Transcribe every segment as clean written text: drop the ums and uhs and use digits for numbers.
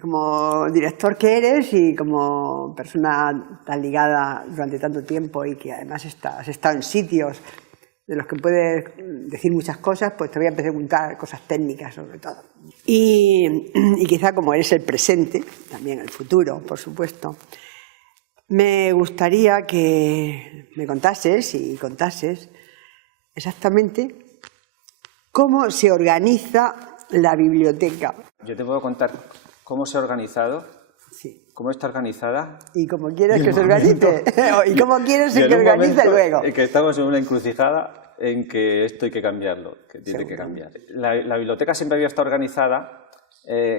como director que eres y como persona tan ligada durante tanto tiempo y que además has estado en sitios de los que puedes decir muchas cosas, pues te voy a preguntar cosas técnicas sobre todo. Y quizá como eres el presente, también el futuro, por supuesto, me gustaría que me contases exactamente cómo se organiza la biblioteca. Yo te puedo contar cómo se ha organizado, sí, cómo está organizada. Y cómo quieres que se organice. Y cómo quieres que organice luego. Que estamos en una encrucijada en que esto hay que cambiarlo, que tiene que cambiar. La biblioteca siempre había estado organizada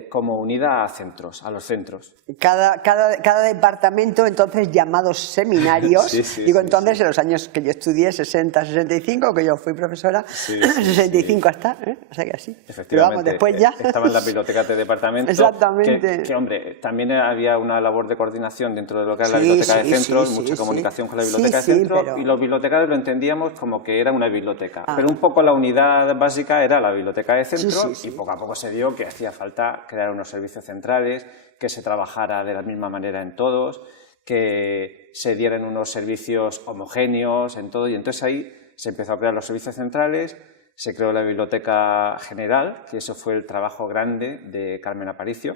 como unida a centros, a los centros. Cada departamento, entonces, llamados seminarios, entonces, en los años que yo estudié, 60, 65, que yo fui profesora, 65 hasta, o sea que así. Efectivamente, pero vamos, después ya. Estaban las bibliotecas de departamento. Exactamente. Que, hombre, también había una labor de coordinación dentro de lo que era la biblioteca de centros, mucha comunicación con la biblioteca de centros, y los bibliotecarios lo entendíamos como que era una biblioteca. Pero un poco la unidad básica era la biblioteca de centros, y poco a poco se vio que hacía falta crear unos servicios centrales, que se trabajara de la misma manera en todos, que se dieran unos servicios homogéneos en todo, y entonces ahí se empezó a crear los servicios centrales, se creó la Biblioteca General, que eso fue el trabajo grande de Carmen Aparicio.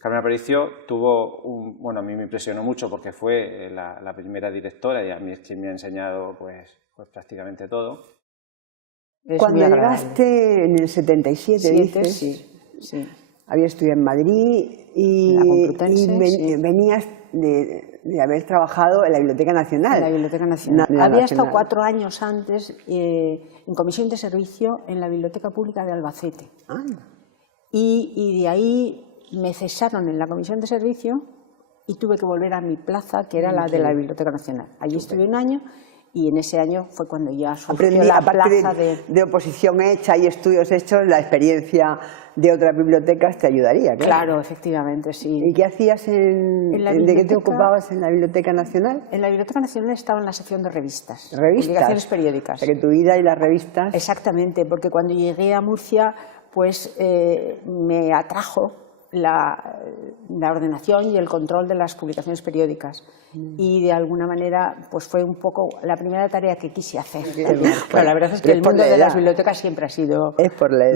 Carmen Aparicio tuvo bueno, a mí me impresionó mucho porque fue la primera directora y a mí es quien me ha enseñado pues prácticamente todo. Cuando llegaste en el 77, dices, sí. Había estudiado en Madrid y venías de haber trabajado en la Biblioteca Nacional. En la Biblioteca Nacional. Había estado 4 años antes en comisión de servicio en la Biblioteca Pública de Albacete. Y de ahí me cesaron en la comisión de servicio y tuve que volver a mi plaza, que era la de la Biblioteca Nacional. Allí estuve 1 año. Y en ese año fue cuando ya surgió la plaza de oposición hecha y estudios hechos, la experiencia de otras bibliotecas te ayudaría, claro. Claro, efectivamente, sí. ¿Y qué hacías ¿de qué te ocupabas en la Biblioteca Nacional? En la Biblioteca Nacional estaba en la sección de revistas. ¿Revistas? Publicaciones periódicas. O sea, que tu vida y las revistas... Exactamente, porque cuando llegué a Murcia, pues me atrajo la ordenación y el control de las publicaciones periódicas y de alguna manera pues fue un poco la primera tarea que quise hacer. Claro, la verdad es que el mundo de las bibliotecas siempre ha sido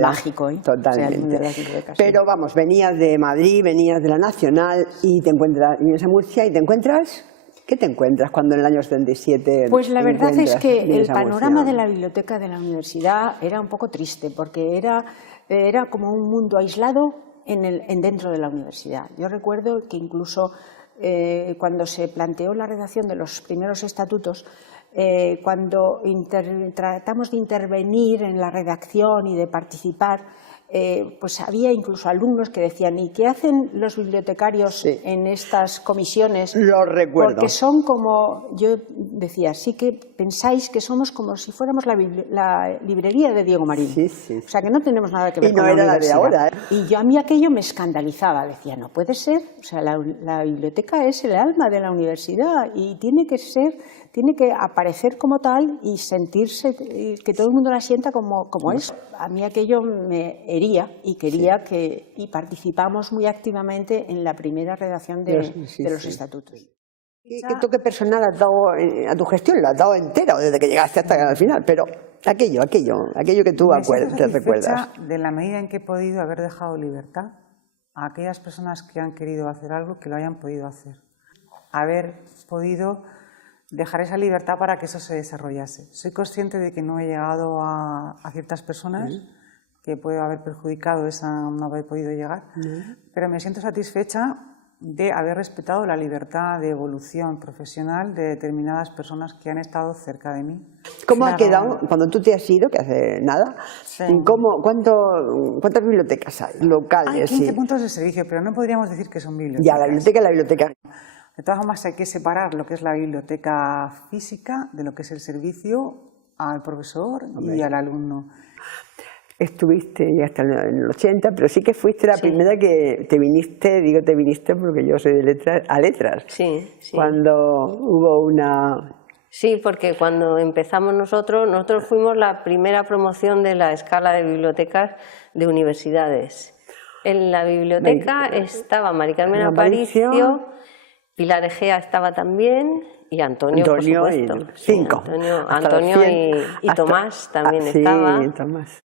mágico, totalmente. Pero vamos, venías de Madrid, venías de la Nacional y te encuentras, vienes a Murcia y te encuentras... ¿Qué te encuentras cuando en el año 77? Pues la verdad es que el panorama de la biblioteca de la universidad era un poco triste porque era como un mundo aislado dentro de la universidad. Yo recuerdo que incluso cuando se planteó la redacción de los primeros estatutos, cuando tratamos de intervenir en la redacción y de participar, pues había incluso alumnos que decían ¿y qué hacen los bibliotecarios en estas comisiones? Lo recuerdo. Porque son como, yo decía, sí que pensáis que somos como si fuéramos la librería de Diego Marín. O sea, que no tenemos nada que ver con la universidad. Y no era la de ahora. Y yo a mí aquello me escandalizaba, decía, no puede ser, o sea, la biblioteca es el alma de la universidad y tiene que aparecer como tal y sentirse, que todo el mundo la sienta como es. A mí aquello me hería y quería y participamos muy activamente en la primera redacción de los estatutos. ¿Qué toque personal has dado a tu gestión? Lo has dado entero desde que llegaste hasta el final, pero aquello que tú te recuerdas. De la medida en que he podido haber dejado libertad a aquellas personas que han querido hacer algo, que lo hayan podido hacer. Haber podido dejar esa libertad para que eso se desarrollase. Soy consciente de que no he llegado a ciertas personas, que puedo haber perjudicado no haber podido llegar, pero me siento satisfecha de haber respetado la libertad de evolución profesional de determinadas personas que han estado cerca de mí. ¿Cómo ha quedado, cuando tú te has ido, que hace nada, cuántas bibliotecas hay locales? Hay 15 puntos de servicio, pero no podríamos decir que son bibliotecas. Ya, la biblioteca es la biblioteca. De todas formas, hay que separar lo que es la biblioteca física de lo que es el servicio al profesor y al alumno. Estuviste ya hasta en el 80, pero sí que fuiste la primera que te viniste porque yo soy de letras, Sí. Cuando hubo una... Sí, porque cuando empezamos nosotros fuimos la primera promoción de la escala de bibliotecas de universidades. en la biblioteca estaba Mari Carmen Aparicio, Pilar Egea estaba también y Antonio, por supuesto. Cinco. Antonio y Tomás también estaba. Sí, Tomás.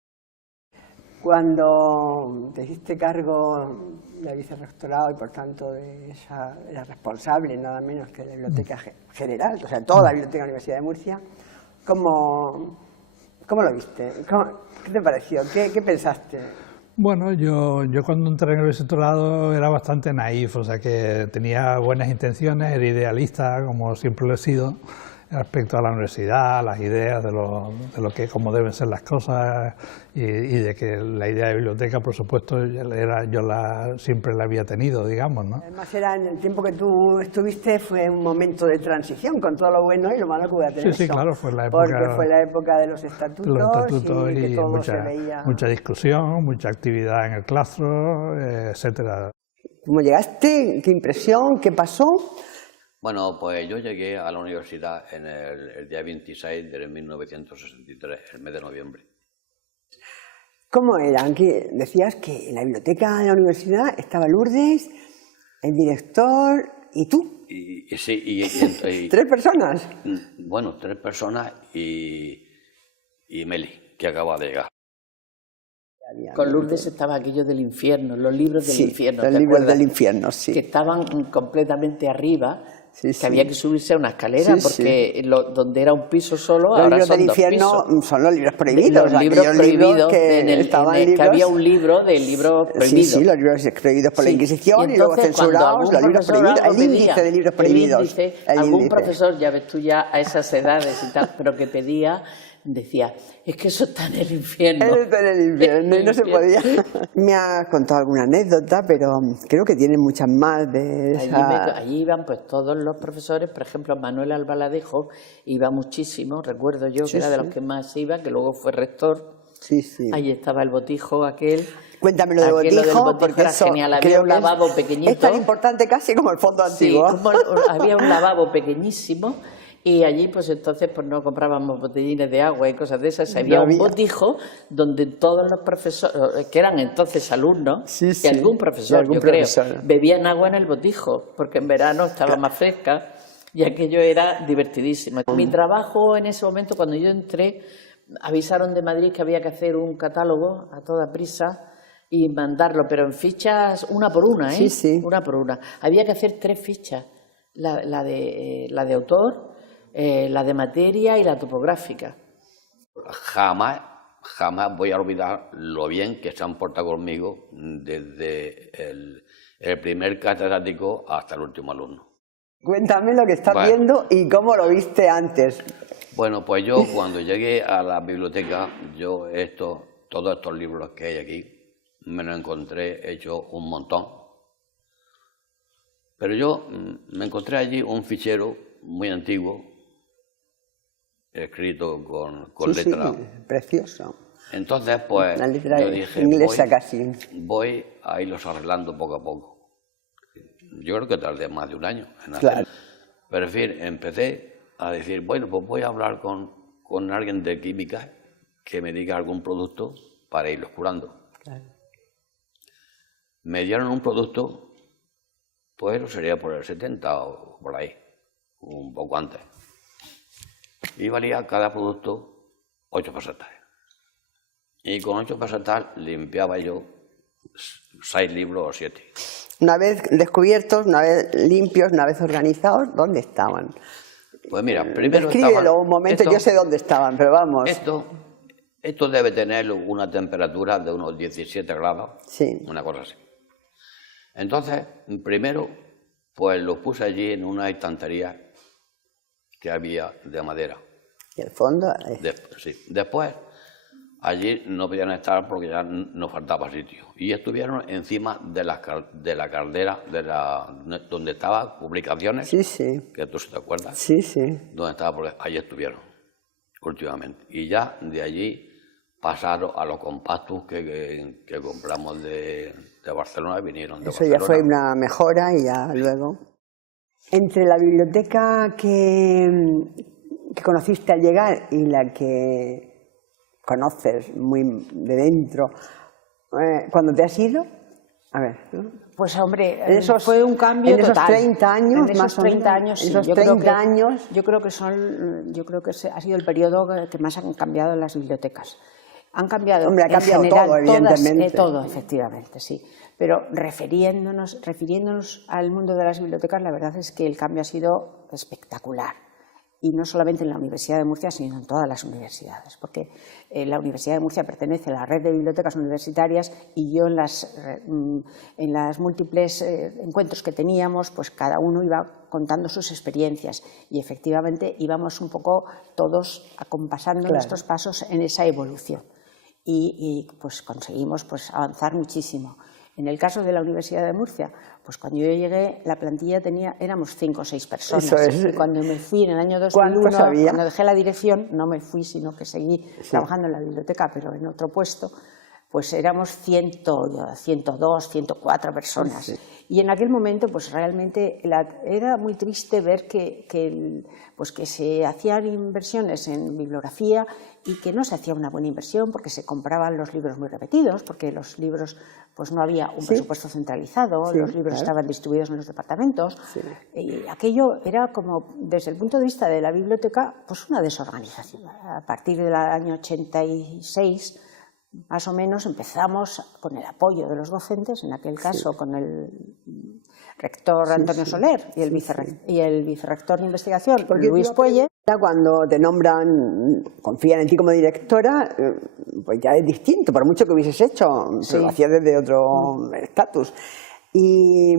Cuando te hiciste cargo de vicerrectorado y por tanto eras responsable nada menos que de la Biblioteca General, o sea, toda la Biblioteca de la Universidad de Murcia, ¿cómo lo viste? ¿Qué te pareció? ¿Qué pensaste? Bueno, yo cuando entré en el vicerrectorado era bastante naif, o sea que tenía buenas intenciones, era idealista, como siempre lo he sido, respecto a la universidad, a las ideas de lo que cómo deben ser las cosas y de que la idea de biblioteca, por supuesto, siempre la había tenido, digamos, ¿no? Además, en el tiempo que tú estuviste fue un momento de transición con todo lo bueno y lo malo que hubiera tenido. Sí, claro, fue la época. Porque fue la época de los estatutos y que todo se veía. Mucha discusión, mucha actividad en el claustro, etcétera. ¿Cómo llegaste? ¿Qué impresión? ¿Qué pasó? Bueno, pues yo llegué a la universidad en el día 26 de 1963, el mes de noviembre. ¿Cómo era? Decías que en la biblioteca de la universidad estaba Lourdes, el director y tú. Sí, ¿Tres personas? Bueno, 3 personas y Meli, que acaba de llegar. Con Lourdes estaba aquello del infierno, los libros del infierno. Los libros del infierno, sí. Que estaban completamente arriba, que había que subirse a una escalera, porque donde era un piso solo, los ahora libros son del 2 infierno pisos. Son los libros prohibidos. Los libros prohibidos, que había un libro de libros prohibidos. Sí, los libros prohibidos por la Inquisición y luego censurados, los libros prohibidos, el índice de libros prohibidos. Algún profesor, ya ves tú ya a esas edades y tal, pero que decía, es que eso está en el infierno. Está en el infierno y no se podía. Me ha contado alguna anécdota, pero creo que tiene muchas más de esa. Allí iban pues todos los profesores, por ejemplo, Manuel Albaladejo iba muchísimo, recuerdo yo que era de los que más iba, que luego fue rector. Ahí estaba el botijo aquel. Cuéntamelo del botijo, porque era eso genial. Había un lavabo pequeñito. Es tan importante casi como el fondo antiguo. Había un lavabo pequeñísimo. Y allí, pues entonces, pues no comprábamos botellines de agua y cosas de esas. Había un botijo donde todos los profesores, que eran entonces alumnos, y algún profesor, creo, bebían agua en el botijo, porque en verano estaba más fresca y aquello era divertidísimo. Mi trabajo en ese momento, cuando yo entré, avisaron de Madrid que había que hacer un catálogo a toda prisa y mandarlo, pero en fichas una por una, una por una. Había que hacer 3 fichas, la de autor, la de materia y la topográfica. Jamás voy a olvidar lo bien que se han portado conmigo desde el primer catedrático hasta el último alumno. Cuéntame lo que estás viendo y cómo lo viste antes. Bueno, pues yo cuando llegué a la biblioteca, todos estos libros que hay aquí, me los encontré hechos un montón. Pero yo me encontré allí un fichero muy antiguo, escrito con letra. Precioso. Entonces, pues, la letra yo dije, inglesa casi. Voy a irlos arreglando poco a poco. Yo creo que tardé más de un año en hacerlo. Claro. Pero, en fin, empecé a decir, bueno, pues voy a hablar con alguien de química que me diga algún producto para irlos curando. Claro. Me dieron un producto, pues sería por el 70 o por ahí, un poco antes. Y valía cada producto 8 pesetas. Y con 8 pesetas limpiaba yo 6 libros o 7. Una vez descubiertos, una vez limpios, una vez organizados, ¿dónde estaban? Pues mira, primero escríbelo un momento, yo sé dónde estaban, pero vamos. Esto debe tener una temperatura de unos 17 grados, una cosa así. Entonces, primero, pues los puse allí en una estantería que había de madera. ¿Y el fondo? Sí. Después, allí no podían estar porque ya nos faltaba sitio. Y estuvieron encima de la caldera donde estaban publicaciones. Que tú te acuerdas. Donde estaba, porque allí estuvieron últimamente. Y ya de allí pasaron a los compactos que compramos de Barcelona y vinieron de Barcelona. Eso ya fue una mejora y ya luego. Entre la biblioteca que conociste al llegar y la que conoces muy de dentro, cuando te has ido, A ver, pues hombre, fue un cambio total. En esos 30 años, en esos 30 años, sí. Esos 30 años. Yo creo que ha sido el periodo que más han cambiado las bibliotecas. Han cambiado, hombre, ha cambiado en general, todo, evidentemente. Todo, efectivamente, sí. Pero refiriéndonos al mundo de las bibliotecas, la verdad es que el cambio ha sido espectacular. Y no solamente en la Universidad de Murcia, sino en todas las universidades, porque la Universidad de Murcia pertenece a la red de bibliotecas universitarias y yo en las múltiples encuentros que teníamos, pues cada uno iba contando sus experiencias y efectivamente íbamos un poco todos acompasando nuestros pasos en esa evolución y pues conseguimos pues avanzar muchísimo. En el caso de la Universidad de Murcia, pues cuando yo llegué, la plantilla éramos 5 o 6 personas. Eso es. Y cuando me fui en el año 2001, cuando dejé la dirección, no me fui, sino que seguí trabajando en la biblioteca, pero en otro puesto, pues éramos 102, 104 personas. Sí. Y en aquel momento, pues realmente era muy triste ver que se hacían inversiones en bibliografía y que no se hacía una buena inversión porque se compraban los libros muy repetidos, porque los libros, pues no había un presupuesto centralizado, los libros estaban distribuidos en los departamentos. Sí. Y aquello era como, desde el punto de vista de la biblioteca, pues una desorganización. A partir del año 86, más o menos, empezamos con el apoyo de los docentes, en aquel caso con el rector Antonio Soler y el vicerrector de investigación, Luis Puelle. Cuando te nombran, confían en ti como directora, pues ya es distinto, por mucho que hubieses hecho, pero lo hacías desde otro estatus. ¿Y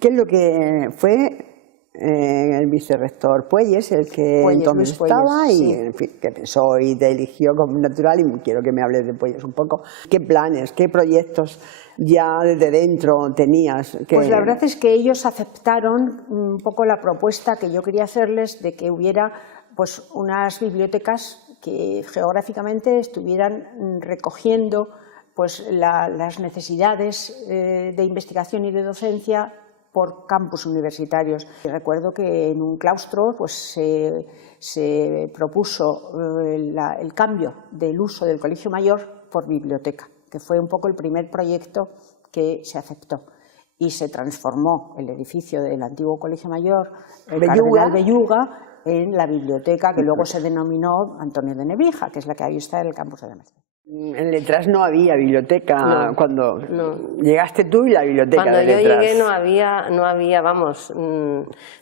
qué es lo que fue? El vicerrector Puelles, el que entonces estaba y en fin, que pensó y te eligió como natural, y quiero que me hables de Puelles un poco. ¿Qué planes, qué proyectos ya desde dentro tenías? Pues la verdad es que ellos aceptaron un poco la propuesta que yo quería hacerles de que hubiera pues unas bibliotecas que geográficamente estuvieran recogiendo pues las necesidades de investigación y de docencia por campus universitarios. Recuerdo que en un claustro pues, se propuso el cambio del uso del Colegio Mayor por biblioteca, que fue un poco el primer proyecto que se aceptó. Y se transformó el edificio del antiguo Colegio Mayor, el Cardenal Belluga, en la biblioteca que luego se denominó Antonio de Nebrija, que es la que ahí está en el campus de la Merced. En Letras no había biblioteca cuando llegaste tú y la biblioteca cuando de Letras. Cuando yo llegué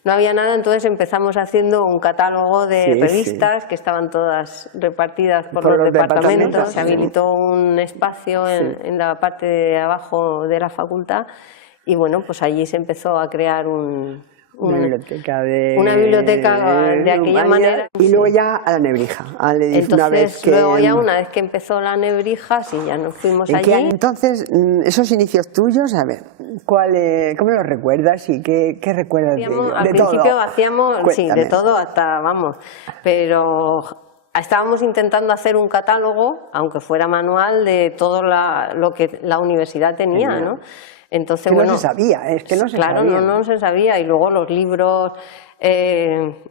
no había nada, entonces empezamos haciendo un catálogo de revistas que estaban todas repartidas por los departamentos. Se habilitó un espacio en la parte de abajo de la facultad y bueno, pues allí se empezó a crear una biblioteca de aquella manera. Y luego ya a la Nebrija. Entonces, una vez que empezó la Nebrija, sí, ya nos fuimos allí. Entonces, esos inicios tuyos, a ver, ¿cómo los recuerdas y qué recuerdas de ellos? Al principio hacíamos, de todo hasta, pero estábamos intentando hacer un catálogo, aunque fuera manual, de todo lo que la universidad tenía, ¿no? Entonces, no se sabía, es que no se sabía. Claro, no se sabía. Y luego los libros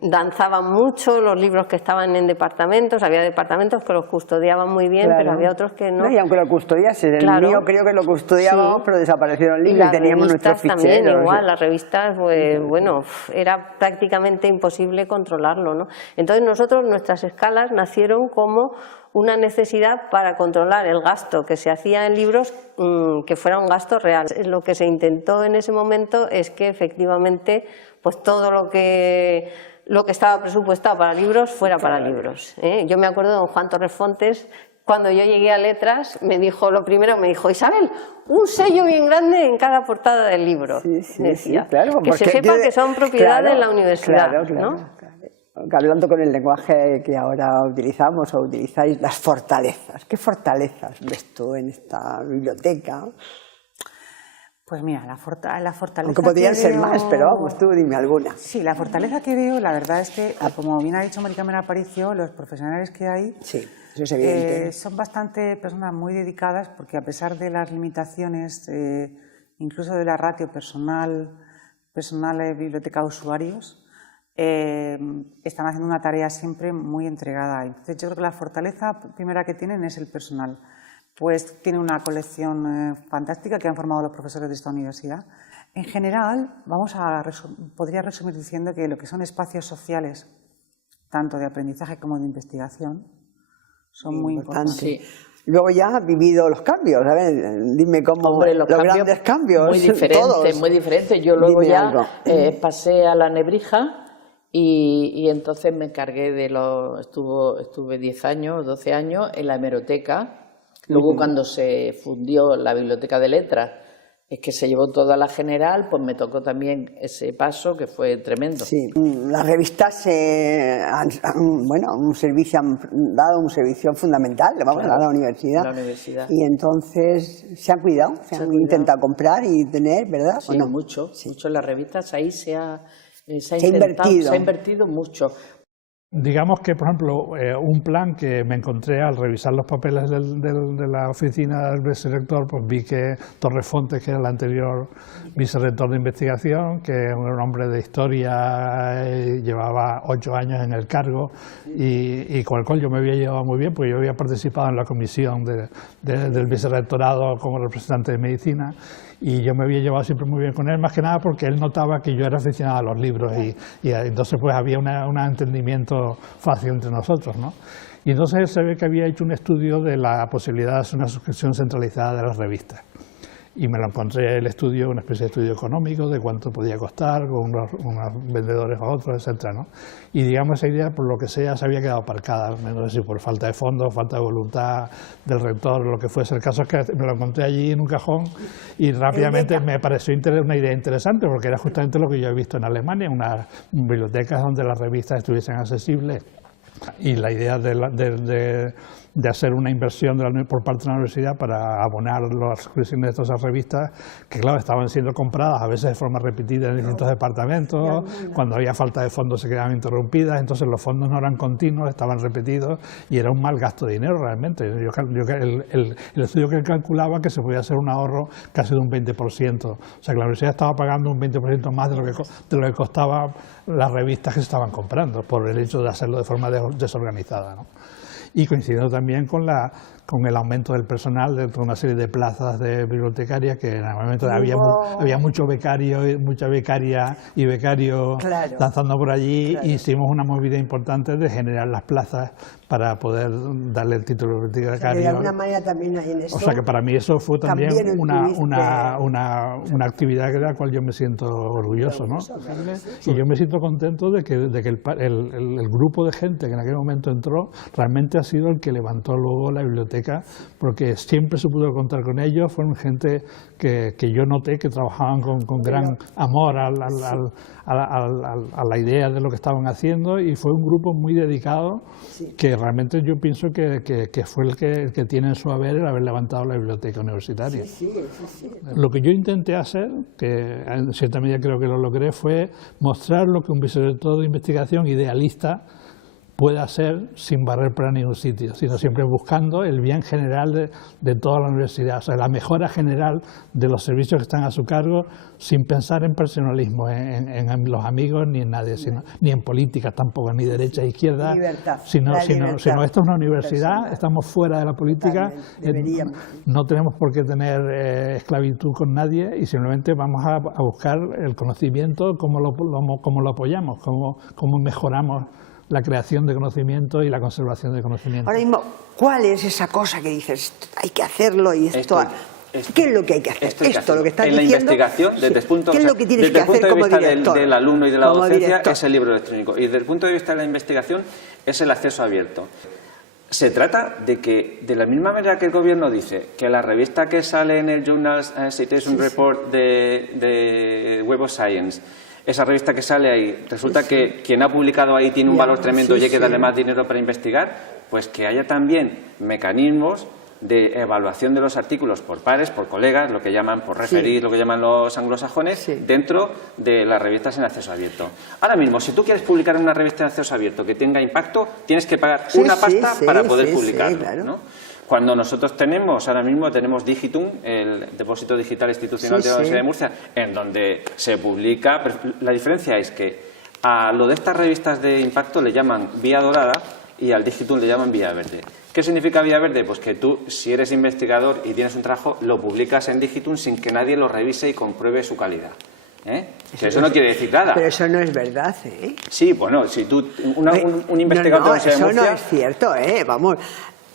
danzaban mucho, los libros que estaban en departamentos. Había departamentos que los custodiaban muy bien, pero había otros que no. Y aunque lo custodiasen, el mío creo que lo custodiábamos, pero desaparecieron libros y teníamos nuestros ficheros. También igual, las revistas, pues, era prácticamente imposible controlarlo, ¿no? Entonces nuestras escalas nacieron como una necesidad para controlar el gasto que se hacía en libros, que fuera un gasto real. Lo que se intentó en ese momento es que efectivamente pues todo lo que estaba presupuestado para libros fuera para libros. Yo me acuerdo de don Juan Torres Fontes, cuando yo llegué a Letras, me dijo Isabel, un sello bien grande en cada portada del libro. Decía, claro, que se sepa que son propiedad de la universidad. ¿no? Hablando con el lenguaje que ahora utilizamos o utilizáis, las fortalezas. ¿Qué fortalezas ves tú en esta biblioteca? Pues mira, la fortaleza. Aunque podrían ser más, pero vamos, tú dime alguna. Sí, la fortaleza que veo, la verdad es que, como bien ha dicho Mari Carmen Aparicio, los profesionales que hay eso es evidente. Son bastante personas muy dedicadas, porque a pesar de las limitaciones, incluso de la ratio personal biblioteca usuarios, están haciendo una tarea siempre muy entregada. Entonces yo creo que la fortaleza primera que tienen es el personal, pues tiene una colección fantástica que han formado los profesores de esta universidad. En general, podría resumir diciendo que lo que son espacios sociales, tanto de aprendizaje como de investigación, son muy importantes. Sí. Luego ya ha vivido los cambios, a ver, dime cómo. Hombre, los grandes cambios. Muy diferentes, muy diferentes. Yo luego dime ya pasé a la Nebrija y entonces me encargué de estuve 10 años, 12 años en la hemeroteca. Luego cuando se fundió la Biblioteca de Letras, es que se llevó toda la general, pues me tocó también ese paso que fue tremendo. Sí, las revistas han dado un servicio fundamental, vamos, a la universidad. La universidad. Y entonces se han cuidado, se han intentado comprar y tener, ¿verdad? Sí, no? mucho en las revistas, ahí se ha invertido mucho. Digamos que, por ejemplo, un plan que me encontré al revisar los papeles de la oficina del vicerrector, pues vi que Torrefontes, que era el anterior vicerrector de investigación, que era un hombre de historia, llevaba 8 años en el cargo y con el cual yo me había llevado muy bien, porque yo había participado en la comisión del vicerrectorado como representante de medicina. Y yo me había llevado siempre muy bien con él, más que nada porque él notaba que yo era aficionado a los libros y entonces pues había un entendimiento fácil entre nosotros, ¿no? Y entonces él se ve que había hecho un estudio de la posibilidad de hacer una suscripción centralizada de las revistas. Y me lo encontré el estudio, una especie de estudio económico de cuánto podía costar, con unos vendedores a otros, etcétera, ¿no? Y digamos esa idea, por lo que sea, se había quedado aparcada, no sé si por falta de fondos, falta de voluntad del rector, lo que fuese. El caso es que me lo encontré allí en un cajón y rápidamente me pareció una idea interesante, porque era justamente lo que yo he visto en Alemania, unas bibliotecas donde las revistas estuviesen accesibles. Y la idea de hacer una inversión por parte de la universidad para abonar las suscripciones de todas esas revistas, que claro, estaban siendo compradas a veces de forma repetida en distintos departamentos, cuando había falta de fondos se quedaban interrumpidas, entonces los fondos no eran continuos, estaban repetidos y era un mal gasto de dinero realmente. El estudio que calculaba que se podía hacer un ahorro casi de un 20%, o sea que la universidad estaba pagando un 20% más de lo que costaba las revistas que se estaban comprando, por el hecho de hacerlo de forma desorganizada, ¿no? Y coincidiendo también con el aumento del personal de toda una serie de plazas de bibliotecarias, que en el momento había mucho becario, mucha becaria y becario danzando por allí, y hicimos una movida importante de generar las plazas para poder darle el título de bibliotecario. O sea, de alguna manera también hay en eso. O sea que para mí eso fue también una actividad de la cual yo me siento orgulloso, ¿no? Y yo me siento contento de que el grupo de gente que en aquel momento entró realmente ha sido el que levantó luego la biblioteca, porque siempre se pudo contar con ellos. Fueron gente que yo noté que trabajaban con gran amor a la idea de lo que estaban haciendo, y fue un grupo muy dedicado que realmente yo pienso que fue el que tiene en su haber el haber levantado la biblioteca universitaria. Lo que yo intenté hacer, que en cierta medida creo que lo logré, fue mostrar lo que un vicerrector de investigación idealista puede hacer sin barrer para ningún sitio, sino siempre buscando el bien general de toda la universidad, o sea, la mejora general de los servicios que están a su cargo, sin pensar en personalismo, en los amigos ni en nadie, ni en política tampoco, ni derecha e izquierda, sino esto es una universidad, estamos fuera de la política, no tenemos por qué tener esclavitud con nadie, y simplemente vamos a buscar el conocimiento, cómo lo apoyamos, cómo mejoramos la creación de conocimiento y la conservación de conocimiento. Ahora mismo, ¿cuál es esa cosa que dices, hay que hacerlo y esto? ¿Qué es lo que hay que hacer? Esto, lo que estás diciendo. En la investigación, desde el punto de vista del alumno y de la docencia, es el libro electrónico. Y desde el punto de vista de la investigación, es el acceso abierto. Se trata de que, de la misma manera que el gobierno dice que la revista que sale en el Journal Citation Report de Web of Science, esa revista que sale ahí, resulta que quien ha publicado ahí tiene un valor tremendo y hay que darle más dinero para investigar, pues que haya también mecanismos de evaluación de los artículos por pares, por colegas, lo que llaman por referir, lo que llaman los anglosajones, dentro de las revistas en acceso abierto. Ahora mismo, si tú quieres publicar una revista en acceso abierto que tenga impacto, tienes que pagar una pasta para poder publicarlo, claro. ¿no? Cuando nosotros ahora mismo tenemos Digitum, el Depósito Digital Institucional de la Universidad de Murcia, en donde se publica. La diferencia es que a lo de estas revistas de impacto le llaman vía dorada, y al Digitum le llaman vía verde. ¿Qué significa vía verde? Pues que tú, si eres investigador y tienes un trabajo, lo publicas en Digitum sin que nadie lo revise y compruebe su calidad. Que eso no quiere decir nada. Pero eso no es verdad, ¿eh? Sí, bueno, si tú, un investigador de la Universidad de Murcia... eso no es cierto, vamos...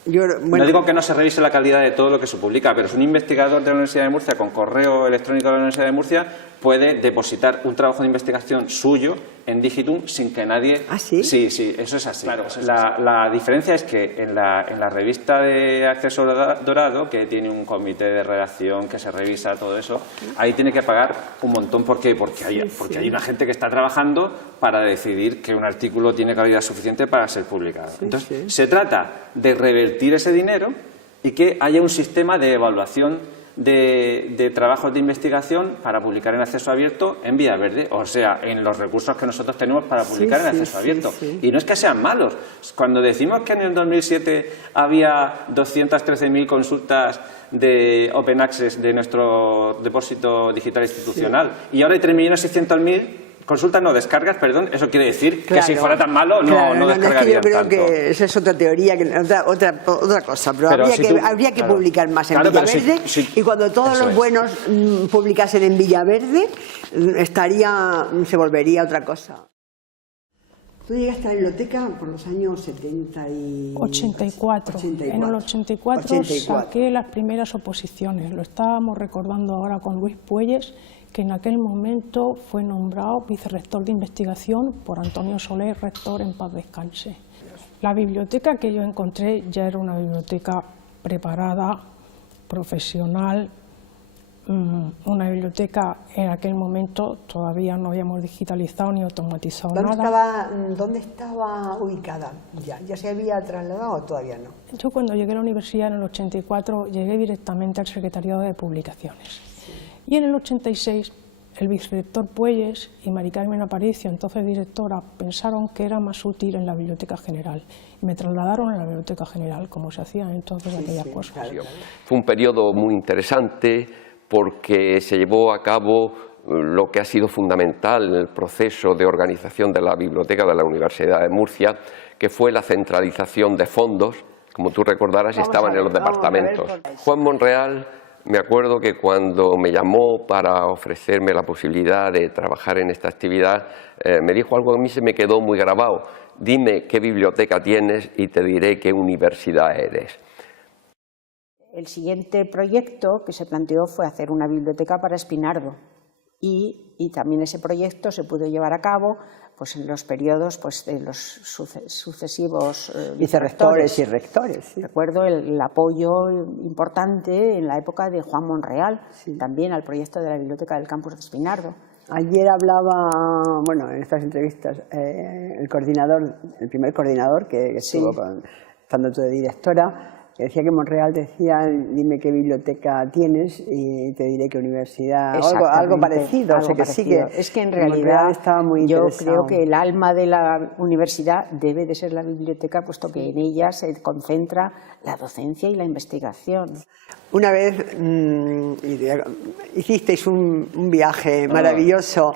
No digo que no se revise la calidad de todo lo que se publica, pero es un investigador de la Universidad de Murcia con correo electrónico de la Universidad de Murcia puede depositar un trabajo de investigación suyo en Digitum sin que nadie... ¿Ah, sí? Sí, eso es así. Claro, la diferencia es que en la revista de Acceso Dorado, que tiene un comité de redacción que se revisa todo eso, ahí tiene que pagar un montón. ¿Por qué? Porque hay una gente que está trabajando para decidir que un artículo tiene calidad suficiente para ser publicado. Entonces, se trata de revertir ese dinero y que haya un sistema de evaluación de trabajos de investigación para publicar en acceso abierto en vía verde, o sea, en los recursos que nosotros tenemos para publicar en acceso abierto. Y no es que sean malos. Cuando decimos que en el 2007 había 213.000 consultas de Open Access de nuestro depósito digital institucional y ahora hay 3.600.000 consultas, no descargas, perdón, eso quiere decir que si fuera tan malo no descargarían tanto. Yo creo que esa es otra teoría, otra cosa, pero habría que publicar más en Villaverde y cuando todos los buenos publicasen en Villaverde se volvería otra cosa. Tú llegaste a la biblioteca por los años 70 y... 84. En el 84 saqué las primeras oposiciones. Lo estábamos recordando ahora con Luis Puelles, que en aquel momento fue nombrado vicerrector de investigación por Antonio Soler, rector en paz descanse. La biblioteca que yo encontré ya era una biblioteca preparada, profesional, una biblioteca en aquel momento todavía no habíamos digitalizado ni automatizado nada. ¿Dónde estaba ubicada? ¿Ya se había trasladado o todavía no? Yo cuando llegué a la universidad en el 84 llegué directamente al Secretariado de Publicaciones. Y en el 86 el vicerrector Puelles y Mari Carmen Aparicio, entonces directora, pensaron que era más útil en la Biblioteca General y me trasladaron a la Biblioteca General, como se hacían entonces aquellas cosas. Claro. Fue un periodo muy interesante porque se llevó a cabo lo que ha sido fundamental en el proceso de organización de la Biblioteca de la Universidad de Murcia, que fue la centralización de fondos. Como tú recordarás, estaban en los departamentos. Juan Monreal, me acuerdo que cuando me llamó para ofrecerme la posibilidad de trabajar en esta actividad, me dijo algo que a mí se me quedó muy grabado. Dime qué biblioteca tienes y te diré qué universidad eres. El siguiente proyecto que se planteó fue hacer una biblioteca para Espinardo y también ese proyecto se pudo llevar a cabo pues en los periodos de los sucesivos vicerrectores y rectores. Sí. Recuerdo el apoyo importante en la época de Juan Monreal, también al proyecto de la biblioteca del campus de Espinardo. Ayer hablaba, bueno, en estas entrevistas, el primer coordinador que estuvo estando tú de directora, que decía que Monreal decía, dime qué biblioteca tienes y te diré qué universidad, algo parecido. Algo parecido. Es que en realidad estaba muy yo creo que el alma de la universidad debe de ser la biblioteca, puesto que en ella se concentra la docencia y la investigación. Una vez hicisteis un viaje maravilloso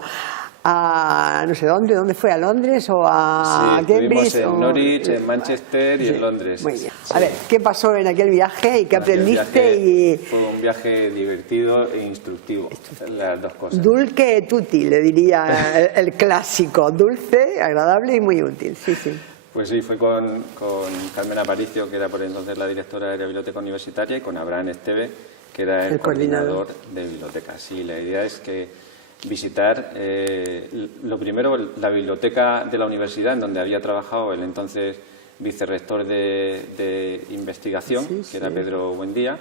a no sé dónde fue, a Londres o a Cambridge. Estuvimos en Norwich, en Manchester y en Londres. Muy bien. A ver, ¿qué pasó en aquel viaje y qué aprendiste? Fue un viaje divertido e instructivo, las dos cosas. Dulce et útil, le diría el clásico, dulce, agradable y muy útil. Sí. Pues sí, fue con Carmen Aparicio, que era por entonces la directora de la Biblioteca Universitaria, y con Abraham Esteve, que era el coordinador de bibliotecas. Sí, la idea es que visitar, lo primero, la biblioteca de la universidad, en donde había trabajado el entonces vicerrector de investigación, que era Pedro Buendía.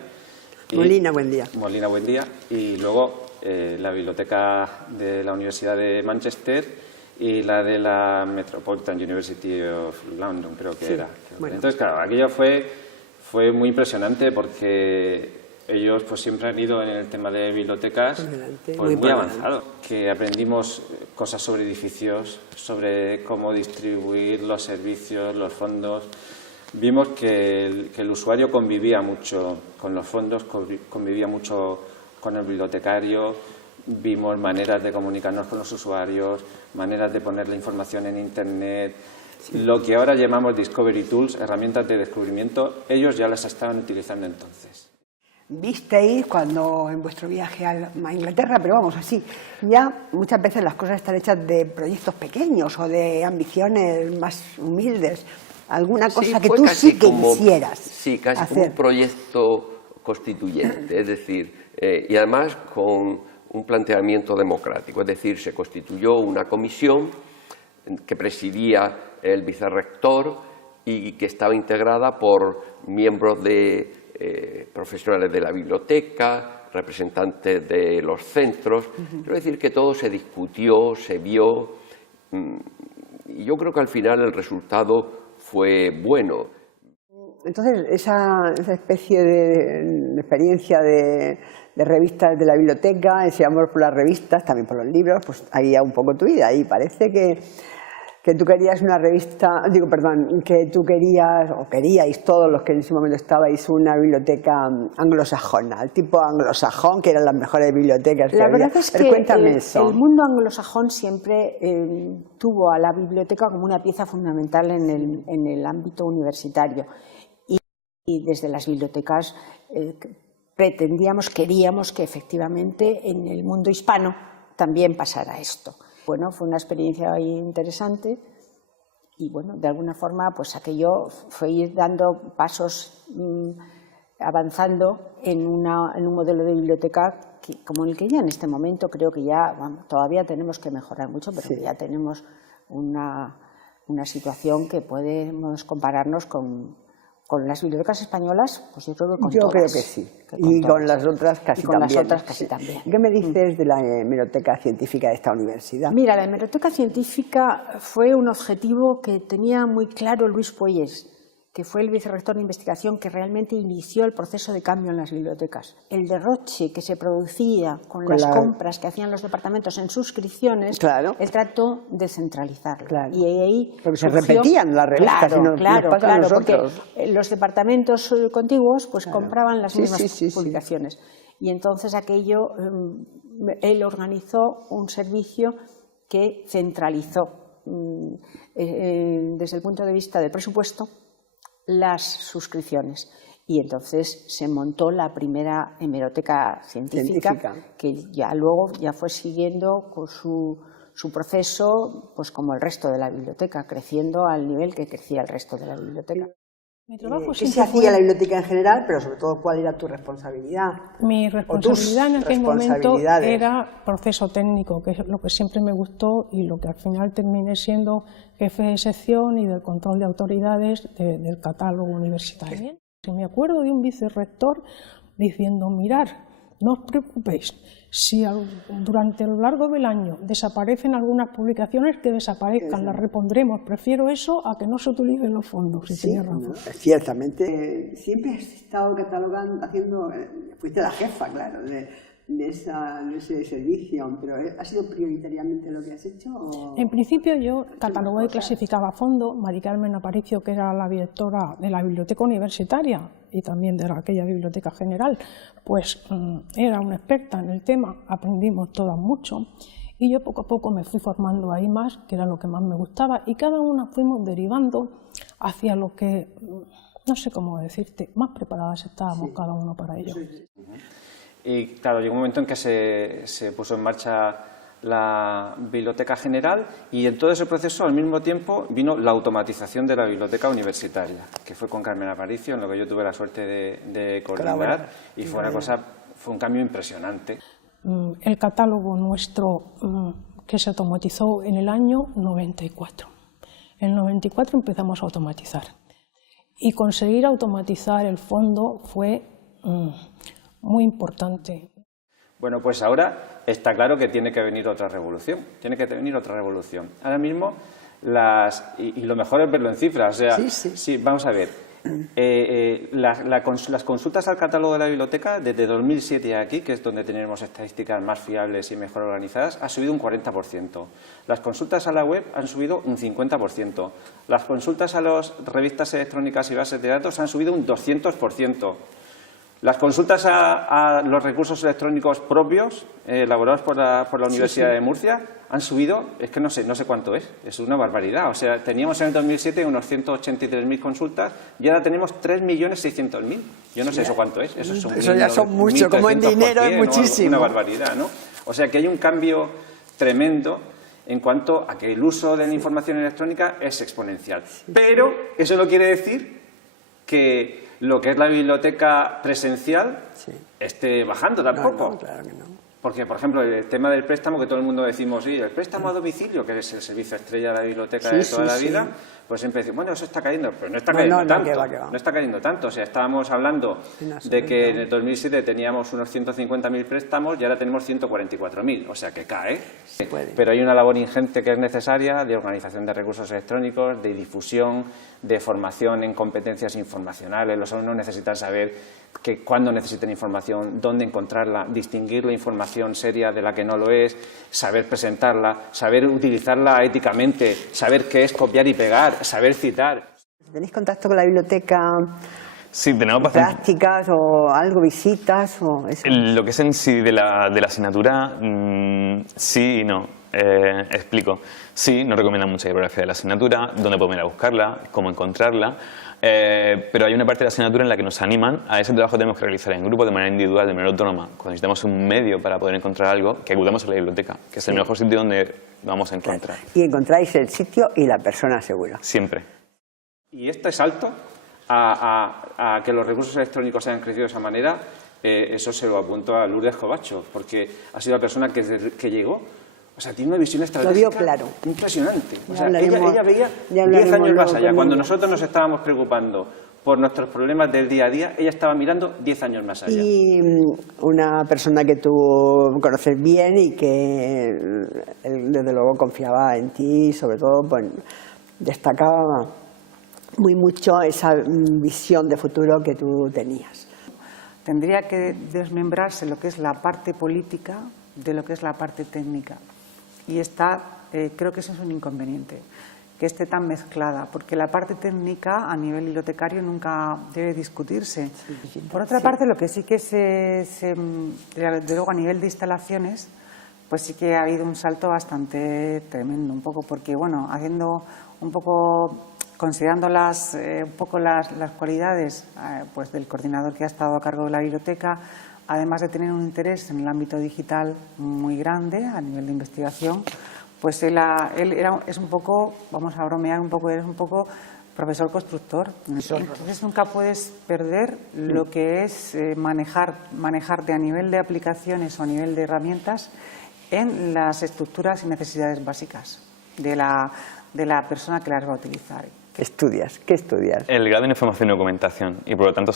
Molina Buendía. Y luego la biblioteca de la Universidad de Manchester y la de la Metropolitan University of London, creo que era. Bueno. Entonces, claro, aquello fue muy impresionante porque ellos pues siempre han ido en el tema de bibliotecas pues, muy avanzados, que aprendimos cosas sobre edificios, sobre cómo distribuir los servicios, los fondos. Vimos que el usuario convivía mucho con los fondos, convivía mucho con el bibliotecario, vimos maneras de comunicarnos con los usuarios, maneras de poner la información en Internet, lo que ahora llamamos Discovery Tools, herramientas de descubrimiento, ellos ya las estaban utilizando entonces. Visteis cuando en vuestro viaje a Inglaterra, pero vamos, así, ya muchas veces las cosas están hechas de proyectos pequeños o de ambiciones más humildes, alguna cosa que tú sí que quisieras. Sí, casi como un proyecto constituyente, es decir, y además con un planteamiento democrático, es decir, se constituyó una comisión que presidía el vicerrector y que estaba integrada por miembros de profesionales de la biblioteca, representantes de los centros. Quiero decir que todo se discutió, se vio, y yo creo que al final el resultado fue bueno. Entonces, esa especie de experiencia de revistas de la biblioteca, ese amor por las revistas, también por los libros, pues ahí un poco tu vida. Y parece que tú querías una revista, que tú querías, o queríais todos los que en ese momento estabais, una biblioteca anglosajona, el tipo anglosajón, que eran las mejores bibliotecas. La verdad es que el mundo anglosajón siempre tuvo a la biblioteca como una pieza fundamental en el ámbito universitario. Y desde las bibliotecas queríamos que efectivamente en el mundo hispano también pasara esto. Bueno, fue una experiencia interesante y bueno, de alguna forma pues aquello fue ir dando pasos, avanzando en un modelo de biblioteca como el que ya en este momento creo que ya, todavía tenemos que mejorar mucho, pero que ya tenemos una situación que podemos compararnos con las bibliotecas españolas, pues yo creo que con todas. Yo creo que sí, y con las otras casi también. Las otras casi también. ¿Qué me dices de la hemeroteca científica de esta universidad? Mira, la hemeroteca científica fue un objetivo que tenía muy claro Luis Puelles, que fue el vicerrector de investigación que realmente inició el proceso de cambio en las bibliotecas. El derroche que se producía con las compras que hacían los departamentos en suscripciones, él trató de centralizarlo. Y ahí porque se repetían las revistas. Claro, porque los departamentos contiguos pues compraban las mismas publicaciones. Y entonces aquello, él organizó un servicio que centralizó desde el punto de vista del presupuesto las suscripciones y entonces se montó la primera hemeroteca científica que ya luego fue siguiendo con su proceso pues como el resto de la biblioteca, creciendo al nivel que crecía el resto de la biblioteca. ¿Qué se hacía en la biblioteca en general, pero sobre todo cuál era tu responsabilidad? Mi responsabilidad en aquel momento era proceso técnico, que es lo que siempre me gustó y lo que al final terminé siendo jefe de sección y del control de autoridades del catálogo universitario. Me acuerdo de un vicerrector diciendo, mirad, no os preocupéis, si durante lo largo del año desaparecen algunas publicaciones, que desaparezcan, las repondremos. Prefiero eso a que no se utilicen los fondos. Si tenía razón. Ciertamente. Siempre has estado catalogando, fuiste la jefa, claro, de ese servicio, pero ¿ha sido prioritariamente lo que has hecho? En principio yo catalogaba y clasificaba a fondo. Mari Carmen Aparicio, que era la directora de la biblioteca universitaria y también de aquella biblioteca general, pues era una experta en el tema, aprendimos todas mucho y yo poco a poco me fui formando ahí más, que era lo que más me gustaba, y cada una fuimos derivando hacia lo que, no sé cómo decirte, más preparadas estábamos cada uno para ello. Y claro, llegó un momento en que se puso en marcha la biblioteca general y en todo ese proceso al mismo tiempo vino la automatización de la biblioteca universitaria, que fue con Carmen Aparicio, en lo que yo tuve la suerte de coordinar y fue un cambio impresionante. El catálogo nuestro que se automatizó en el año 94. En el 94 empezamos a automatizar y conseguir automatizar el fondo fue muy importante. Bueno, pues ahora está claro que tiene que venir otra revolución, Ahora mismo, y lo mejor es verlo en cifras, o sea, sí, vamos a ver, las consultas al catálogo de la biblioteca desde 2007 aquí, que es donde tenemos estadísticas más fiables y mejor organizadas, ha subido un 40%. Las consultas a la web han subido un 50%. Las consultas a las revistas electrónicas y bases de datos han subido un 200%. Las consultas a los recursos electrónicos propios elaborados por la Universidad de Murcia han subido, es que no sé cuánto es una barbaridad. O sea, teníamos en el 2007 unos 183.000 consultas y ahora tenemos 3.600.000. Yo no sé eso cuánto es. Eso ya son mucho, como en dinero es muchísimo. Una barbaridad, ¿no? O sea, que hay un cambio tremendo en cuanto a que el uso de la información electrónica es exponencial. Pero eso no quiere decir que lo que es la biblioteca presencial esté bajando tampoco. No, claro que no. Porque, por ejemplo, el tema del préstamo, que todo el mundo decimos, sí, el préstamo a domicilio, que es el servicio estrella de la biblioteca de toda la vida, pues siempre decimos, bueno, eso está cayendo, pero no está cayendo tanto. No está cayendo tanto. O sea, estábamos hablando de que en el 2007 teníamos unos 150.000 préstamos y ahora tenemos 144.000. O sea, que cae. Pero hay una labor ingente que es necesaria de organización de recursos electrónicos, de difusión, de formación en competencias informacionales. Los alumnos necesitan saber que cuándo necesitan información, dónde encontrarla, distinguir la información seria de la que no lo es, saber presentarla, saber utilizarla éticamente, saber qué es copiar y pegar, saber citar. ¿Tenéis contacto con la biblioteca? Sí, tenemos bastante. ¿Prácticas o algo, visitas o eso? Lo que es en sí de la asignatura, sí y no. Explico. Sí, nos recomiendan mucha bibliografía de la asignatura, dónde podemos ir a buscarla, cómo encontrarla, pero hay una parte de la asignatura en la que nos animan a ese trabajo que tenemos que realizar en grupo, de manera individual, de manera autónoma. Cuando necesitamos un medio para poder encontrar algo, que acudamos a la biblioteca, que es el mejor sitio donde vamos a encontrar. Y encontráis el sitio y la persona seguro. Siempre. Y este salto a que los recursos electrónicos hayan crecido de esa manera, eso se lo apunto a Lourdes Covacho, porque ha sido la persona que llegó. O sea, tiene una visión estratégica impresionante. O sea, ella veía 10 años más allá. Cuando nosotros nos estábamos preocupando por nuestros problemas del día a día, ella estaba mirando 10 años más allá. Y una persona que tú conoces bien y que desde luego confiaba en ti, sobre todo pues, destacaba muy mucho esa visión de futuro que tú tenías. Tendría que desmembrarse lo que es la parte política de lo que es la parte técnica. Y creo que eso es un inconveniente, que esté tan mezclada, porque la parte técnica a nivel bibliotecario nunca debe discutirse. Por otra parte, lo que sí que desde luego a nivel de instalaciones, pues sí que ha habido un salto bastante tremendo, un poco, porque bueno, haciendo un poco, considerando un poco las cualidades pues del coordinador que ha estado a cargo de la biblioteca, además de tener un interés en el ámbito digital muy grande a nivel de investigación, pues él es un poco, vamos a bromear un poco, eres un poco profesor constructor. Entonces nunca puedes perder lo que es manejarte a nivel de aplicaciones o a nivel de herramientas en las estructuras y necesidades básicas de la persona que las va a utilizar. ¿Qué estudias? El grado en información y documentación, y por lo tanto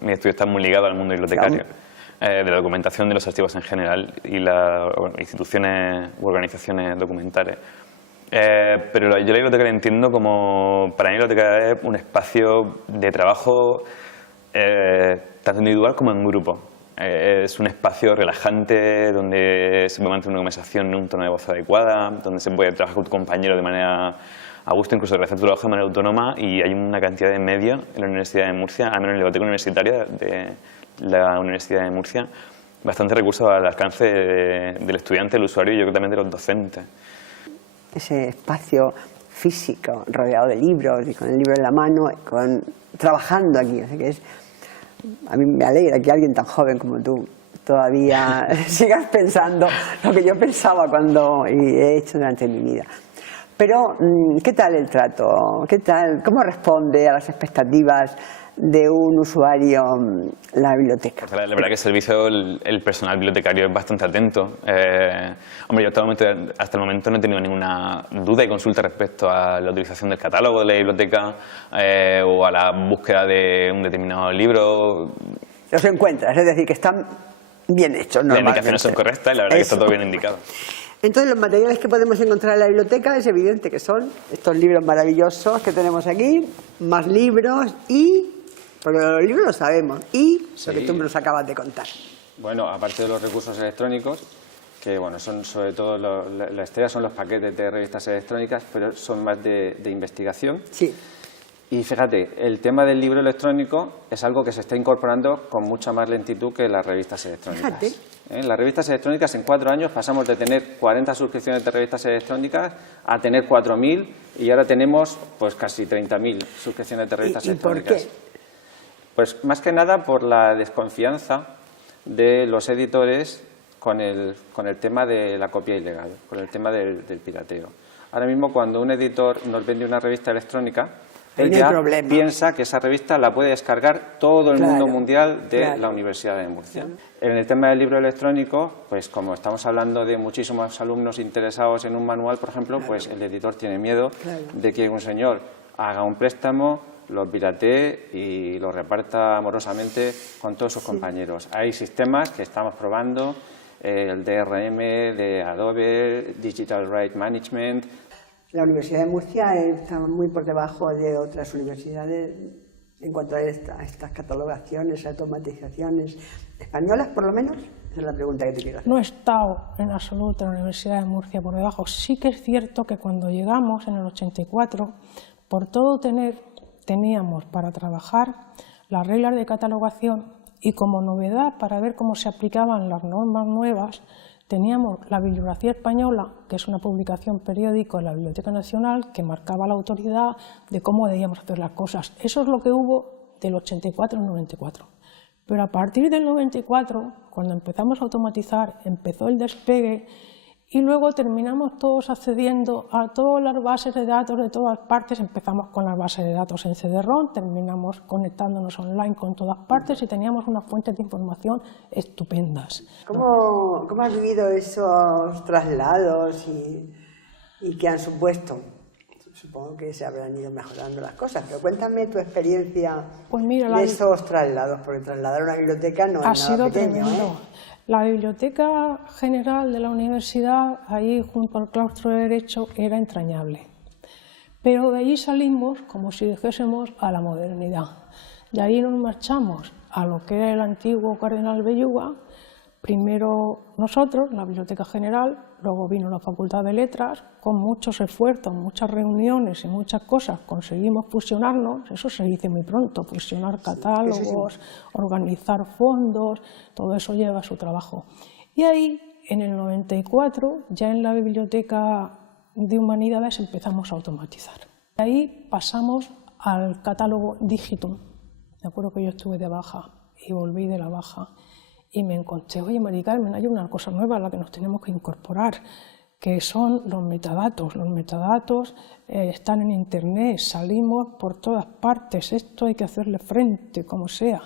mis estudios están muy ligados al mundo bibliotecario. Claro. De la documentación de los archivos en general y las instituciones u organizaciones documentales. Pero yo la biblioteca la entiendo como, para mí la biblioteca es un espacio de trabajo tanto individual como en grupo. Es un espacio relajante donde se puede mantener una conversación en un tono de voz adecuada, donde se puede trabajar con tu compañero de manera a gusto, incluso realizar tu trabajo de manera autónoma, y hay una cantidad de medios en la Universidad de Murcia, al menos en la biblioteca universitaria de la Universidad de Murcia, bastante recursos al alcance del estudiante, del usuario y yo creo también de los docentes. Ese espacio físico, rodeado de libros y con el libro en la mano, trabajando aquí. O sea que a mí me alegra que alguien tan joven como tú todavía sigas pensando lo que yo pensaba y he hecho durante mi vida. Pero, ¿qué tal el trato? ¿Cómo responde a las expectativas de un usuario la biblioteca? La verdad que el personal bibliotecario es bastante atento. Hombre, yo hasta el momento no he tenido ninguna duda y consulta respecto a la utilización del catálogo de la biblioteca o a la búsqueda de un determinado libro. Los encuentras, es decir, que están bien hechos. Las indicaciones son correctas y la verdad que está todo bien indicado. Entonces, los materiales que podemos encontrar en la biblioteca es evidente que son estos libros maravillosos que tenemos aquí, más libros porque los libros lo sabemos, lo que tú nos acabas de contar. Bueno, aparte de los recursos electrónicos, que bueno, son sobre todo la estrella son los paquetes de revistas electrónicas, pero son más de investigación. Sí. Y fíjate, el tema del libro electrónico es algo que se está incorporando con mucha más lentitud que las revistas electrónicas. Fíjate. Las revistas electrónicas en 4 años pasamos de tener 40 suscripciones de revistas electrónicas a tener 4.000 y ahora tenemos pues casi 30.000 suscripciones de revistas electrónicas. ¿Y por qué? Pues más que nada por la desconfianza de los editores con el tema de la copia ilegal, con el tema del pirateo. Ahora mismo cuando un editor nos vende una revista electrónica, él ya piensa que esa revista la puede descargar todo el mundo mundial de la Universidad de Murcia. En el tema del libro electrónico, pues como estamos hablando de muchísimos alumnos interesados en un manual, por ejemplo, pues el editor tiene miedo de que un señor haga un préstamo, lo piratee y lo reparta amorosamente con todos sus compañeros. Hay sistemas que estamos probando, el DRM de Adobe, Digital Rights Management. La Universidad de Murcia está muy por debajo de otras universidades en cuanto a estas catalogaciones, automatizaciones. ¿Españolas, por lo menos? Esa es la pregunta que te quiero hacer. No he estado en absoluto en la Universidad de Murcia por debajo. Sí que es cierto que cuando llegamos en el 84, por todo teníamos para trabajar las reglas de catalogación y como novedad para ver cómo se aplicaban las normas nuevas, teníamos la Bibliografía Española, que es una publicación periódica de la Biblioteca Nacional que marcaba la autoridad de cómo debíamos hacer las cosas. Eso es lo que hubo del 84 al 94. Pero a partir del 94, cuando empezamos a automatizar, empezó el despegue y luego terminamos todos accediendo a todas las bases de datos de todas partes. Empezamos con las bases de datos en CD-ROM, terminamos conectándonos online con todas partes y teníamos unas fuentes de información estupendas. ¿Cómo has vivido esos traslados y qué han supuesto? Supongo que se habrán ido mejorando las cosas, pero cuéntame tu experiencia de esos traslados, porque trasladar una biblioteca no es nada pequeño, La Biblioteca General de la Universidad, ahí junto al claustro de Derecho, era entrañable. Pero de allí salimos como si dijésemos a la modernidad. De ahí nos marchamos a lo que era el antiguo Cardenal Belluga, primero nosotros, la Biblioteca General, luego vino la Facultad de Letras, con muchos esfuerzos, muchas reuniones y muchas cosas conseguimos fusionarnos, eso se dice muy pronto, fusionar catálogos, organizar fondos, todo eso lleva su trabajo. Y ahí, en el 94, ya en la Biblioteca de Humanidades empezamos a automatizar. Ahí pasamos al catálogo Digitum. Me acuerdo que yo estuve de baja y volví de la baja. Y me encontré, oye, Mari Carmen, hay una cosa nueva a la que nos tenemos que incorporar, que son los metadatos. Los metadatos están en Internet, salimos por todas partes, esto hay que hacerle frente, como sea.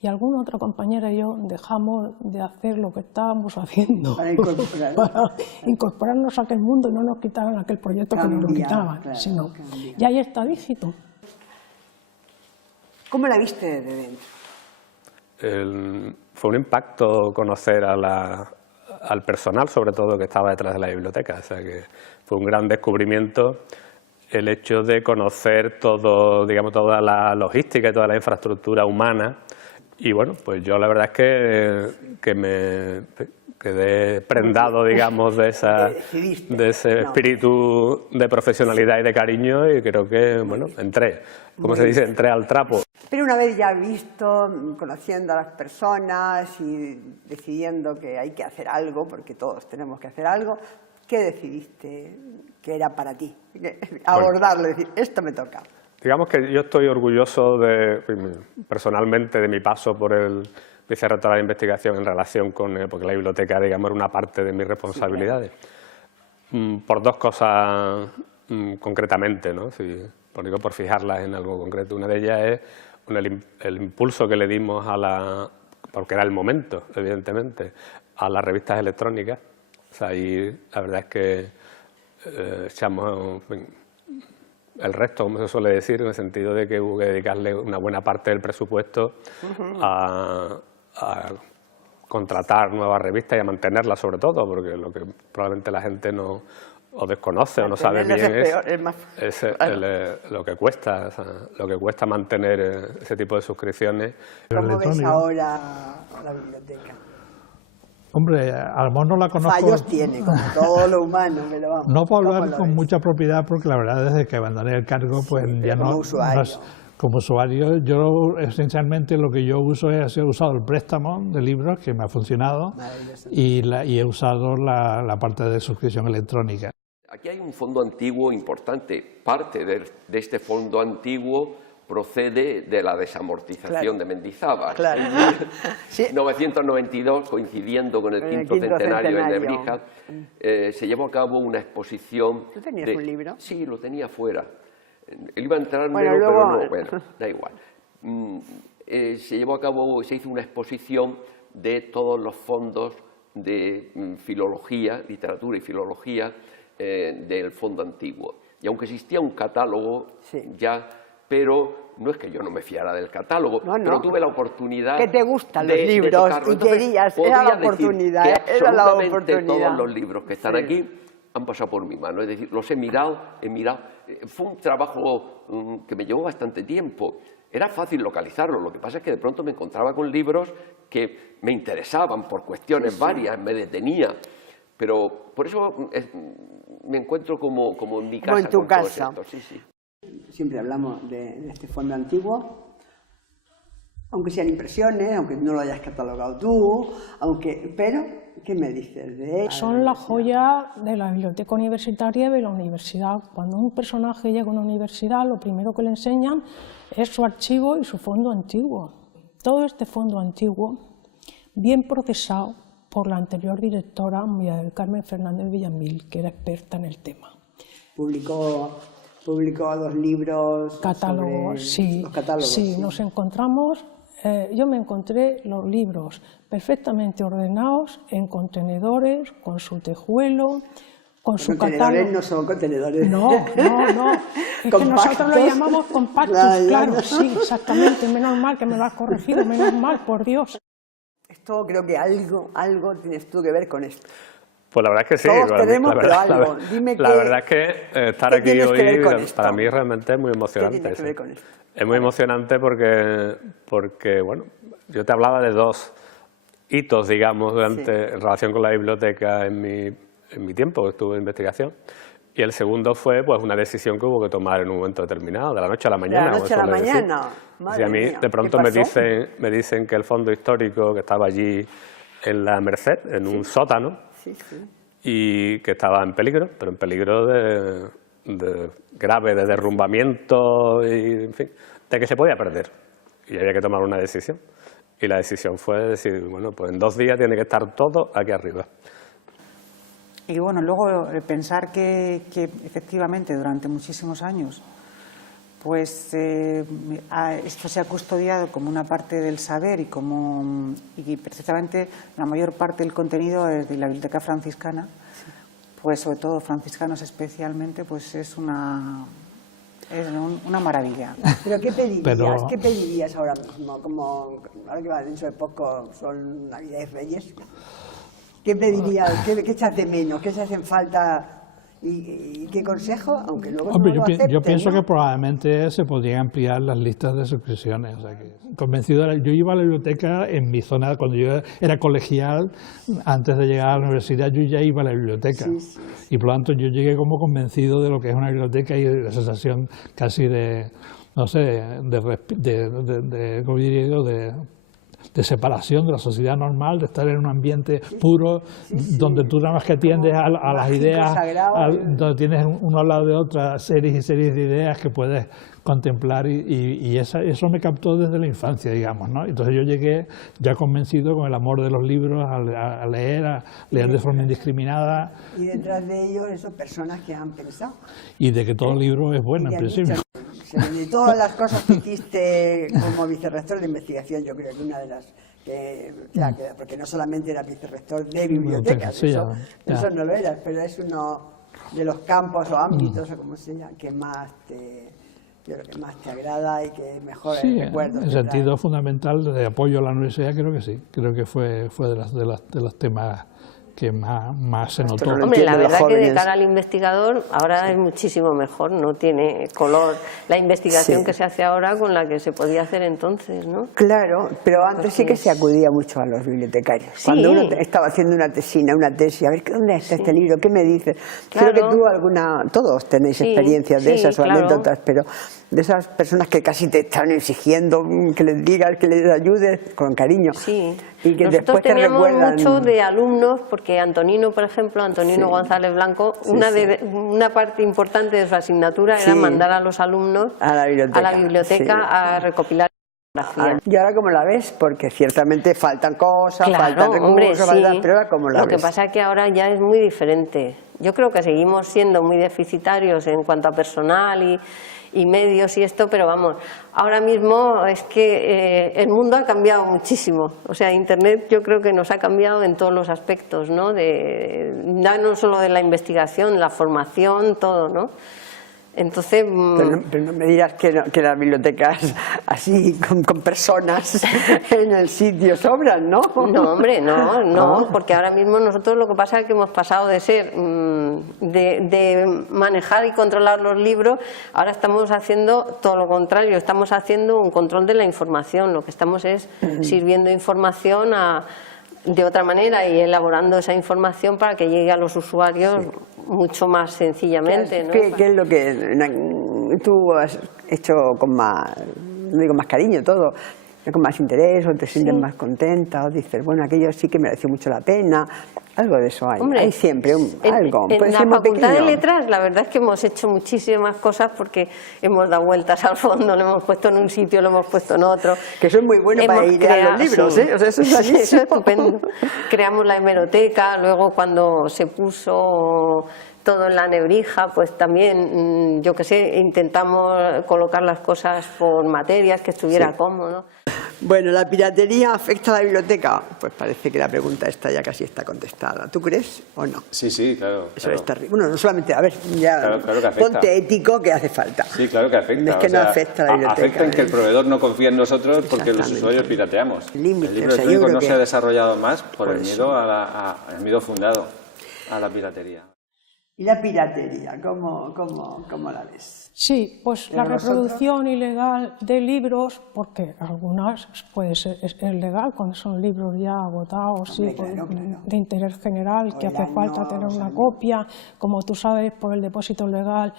Y alguna otra compañera y yo dejamos de hacer lo que estábamos haciendo para incorporarnos a aquel mundo y no nos quitaran aquel proyecto que nos lo quitaban. Sino, y ahí está Digitum. ¿Cómo la viste desde dentro? Fue un impacto conocer al personal, sobre todo, que estaba detrás de la biblioteca. O sea que fue un gran descubrimiento el hecho de conocer todo, digamos, toda la logística y toda la infraestructura humana. Y bueno, pues yo la verdad es que me quedé prendado, digamos, de ese espíritu de profesionalidad y de cariño y creo que, bueno, entré al trapo. Pero una vez ya visto, conociendo a las personas y decidiendo que hay que hacer algo, porque todos tenemos que hacer algo, ¿qué decidiste que era para ti? Abordarlo, decir, esto me toca. Digamos que yo estoy orgulloso personalmente de mi paso por el vicerrectorado de investigación en relación con, porque la biblioteca, digamos, era una parte de mis responsabilidades. Por dos cosas concretamente, ¿no? Por fijarlas en algo concreto. Una de ellas es el impulso que le dimos porque era el momento, evidentemente, a las revistas electrónicas. O sea, y la verdad es que echamos el resto, como se suele decir, en el sentido de que hubo que dedicarle una buena parte del presupuesto a contratar nuevas revistas y a mantenerlas sobre todo, porque lo que probablemente la gente no o desconoce o no sabe bien es lo que cuesta, o sea, lo que cuesta mantener ese tipo de suscripciones. ¿Cómo ves ahora la biblioteca? Hombre, a lo mejor no la conozco. Fallos tiene, como todo lo humano, pero vamos. No puedo hablar con mucha propiedad porque la verdad desde que abandoné el cargo, pues ya no. Como usuario, yo esencialmente lo que yo uso es, he usado el préstamo de libros, que me ha funcionado, y he usado la parte de suscripción electrónica. Aquí hay un fondo antiguo importante. Parte de este fondo antiguo procede de la desamortización de Mendizábal. Claro. Sí. 992, coincidiendo con el quinto centenario de Nebrija, se llevó a cabo una exposición. ¿Tú tenías un libro? Sí, lo tenía fuera. Él iba a entrar pero no, bueno, da igual. Se hizo una exposición de todos los fondos de filología, literatura y filología del fondo antiguo. Y aunque existía un catálogo ya, pero no es que yo no me fiara del catálogo, pero tuve la oportunidad que te gustan los libros y querías, era la oportunidad. Absolutamente todos los libros que están aquí han pasado por mi mano, es decir, los he mirado. Fue un trabajo que me llevó bastante tiempo. Era fácil localizarlo, lo que pasa es que de pronto me encontraba con libros que me interesaban por cuestiones varias, me detenía. Pero por eso me encuentro como en mi casa. Como en tu casa. Sí. Siempre hablamos de este fondo antiguo, aunque sean impresiones, aunque no lo hayas catalogado tú, pero ¿qué me dices de él? Son la joya de la biblioteca universitaria y de la universidad. Cuando un personaje llega a una universidad, lo primero que le enseñan es su archivo y su fondo antiguo. Todo este fondo antiguo, bien procesado por la anterior directora, María del Carmen Fernández Villamil, que era experta en el tema. Publicó 2 libros. Catálogos, sí. Los catálogos, sí, nos encontramos. Yo me encontré los libros perfectamente ordenados en contenedores, con su tejuelo, con su catálogo. Contenedores no son contenedores. No. Es que nosotros lo llamamos compactos, claro, sí, exactamente. Menos mal que me lo has corregido, menos mal, por Dios. Esto creo que algo tienes tú que ver con esto. Pues la verdad es que sí. Todos tenemos, pero algo. Dime la verdad es que estar aquí hoy para mí realmente es muy emocionante. ¿Qué tienes que ver con esto? Es muy emocionante porque, bueno, yo te hablaba de 2 hitos, digamos, en relación con la biblioteca en mi tiempo que estuve en investigación. Y el segundo fue pues una decisión que hubo que tomar en un momento determinado, de la noche a la mañana. De la noche a la mañana. Y a mí de pronto me dicen que el fondo histórico que estaba allí en la Merced, en un sótano, y que estaba en peligro, pero en peligro grave de derrumbamiento y, en fin, de que se podía perder. Y había que tomar una decisión. Y la decisión fue decir, bueno, pues en 2 días tiene que estar todo aquí arriba. Y bueno, luego pensar que efectivamente durante muchísimos años pues esto se ha custodiado como una parte del saber y precisamente la mayor parte del contenido es de la Biblioteca Franciscana, pues sobre todo franciscanos especialmente, pues es una maravilla. ¿Pero qué pedirías? ¿Qué pedirías ahora mismo? Como ahora que va dentro de poco son Navidad y Reyes. ¿Qué pedirías? ¿Qué echas de menos? ¿Qué se hacen falta? ¿Y qué consejo? Aunque luego Hombre, no lo acepten, yo pienso que probablemente se podrían ampliar las listas de suscripciones. O sea que, yo iba a la biblioteca en mi zona, cuando yo era colegial, antes de llegar a la universidad, yo ya iba a la biblioteca. Y por lo tanto yo llegué como convencido de lo que es una biblioteca y de la sensación casi de, no sé, ¿cómo diría yo?, de separación de la sociedad normal, de estar en un ambiente puro, donde tú nada más que atiendes a las ideas, donde tienes uno al lado de otra series y series de ideas que puedes contemplar y eso me captó desde la infancia, digamos, ¿no? Entonces yo llegué ya convencido con el amor de los libros, a leer de forma indiscriminada. Y detrás de ellos, esas personas que han pensado. Y de que todo libro es bueno, en principio. De todas las cosas que hiciste como vicerrector de investigación, yo creo que una de las porque no solamente era vicerrector de bibliotecas, eso no lo eras, pero es uno de los campos o ámbitos, o como se llama, que más te agrada y que mejor recuerdos. En sentido fundamental de apoyo a la universidad, creo que sí. Creo que fue de los temas que más se notó. Hombre, la verdad que de cara al investigador ahora es muchísimo mejor, no tiene color la investigación que se hace ahora con la que se podía hacer entonces, ¿no? Claro, pero antes sí que se acudía mucho a los bibliotecarios. Sí. Cuando uno estaba haciendo una tesina, una tesis, a ver, ¿dónde está este libro? ¿Qué me dices? Creo que tú todos tenéis experiencias de esas o anécdotas, pero de esas personas que casi te están exigiendo que les digas, que les ayudes con cariño. Sí. Y que Nosotros después te teníamos recuerdan... mucho de alumnos, porque Antonino, por ejemplo, Antonino González Blanco, una parte importante de su asignatura era mandar a los alumnos a la biblioteca a recopilar fotografías. ¿Y ahora cómo la ves? Porque ciertamente faltan cosas, faltan recursos, pero ahora ¿cómo la ves? Lo que pasa es que ahora ya es muy diferente. Yo creo que seguimos siendo muy deficitarios en cuanto a personal y medios y esto, pero vamos, ahora mismo es que el mundo ha cambiado muchísimo. O sea, Internet yo creo que nos ha cambiado en todos los aspectos, ¿no? No solo de la investigación, la formación, todo, ¿no? Entonces, pero no me dirás que las bibliotecas así con personas en el sitio sobran, ¿no? No, hombre, no, porque ahora mismo nosotros lo que pasa es que hemos pasado de ser de manejar y controlar los libros, ahora estamos haciendo todo lo contrario, estamos haciendo un control de la información, lo que estamos es sirviendo información de otra manera y elaborando esa información para que llegue a los usuarios mucho más sencillamente, ¿no? ¿Qué es lo que tú has hecho con más, no digo más cariño, todo, con más interés, o te sientes más contenta, o dices, bueno, aquello sí que mereció mucho la pena, algo de eso hay? Hombre, hay siempre algo. En la Facultad de Letras la verdad es que hemos hecho muchísimas cosas porque hemos dado vueltas al fondo, lo hemos puesto en un sitio, lo hemos puesto en otro. Que eso es muy bueno para ir a los libros, ¿eh? O sea, eso es eso es estupendo. Creamos la hemeroteca, luego cuando se puso todo en la Nebrija, pues también, yo qué sé, intentamos colocar las cosas por materias, que estuviera cómodo. Bueno, ¿la piratería afecta a la biblioteca? Pues parece que la pregunta esta ya casi está contestada. ¿Tú crees o no? Sí, claro. Eso es terrible. Bueno, no solamente, a ver, ya claro que afecta. Ponte ético que hace falta. Sí, claro que afecta. Es que no afecta a la biblioteca. Afecta en que el proveedor no confía en nosotros porque los usuarios pirateamos. El libro electrónico no se ha desarrollado más por el miedo el miedo fundado a la piratería. ¿Y la piratería? ¿Cómo la ves? Sí, pues la reproducción ilegal de libros, porque algunas puede ser es legal cuando son libros ya agotados, de interés general, que hace falta tener una copia. Como tú sabes, por el depósito legal,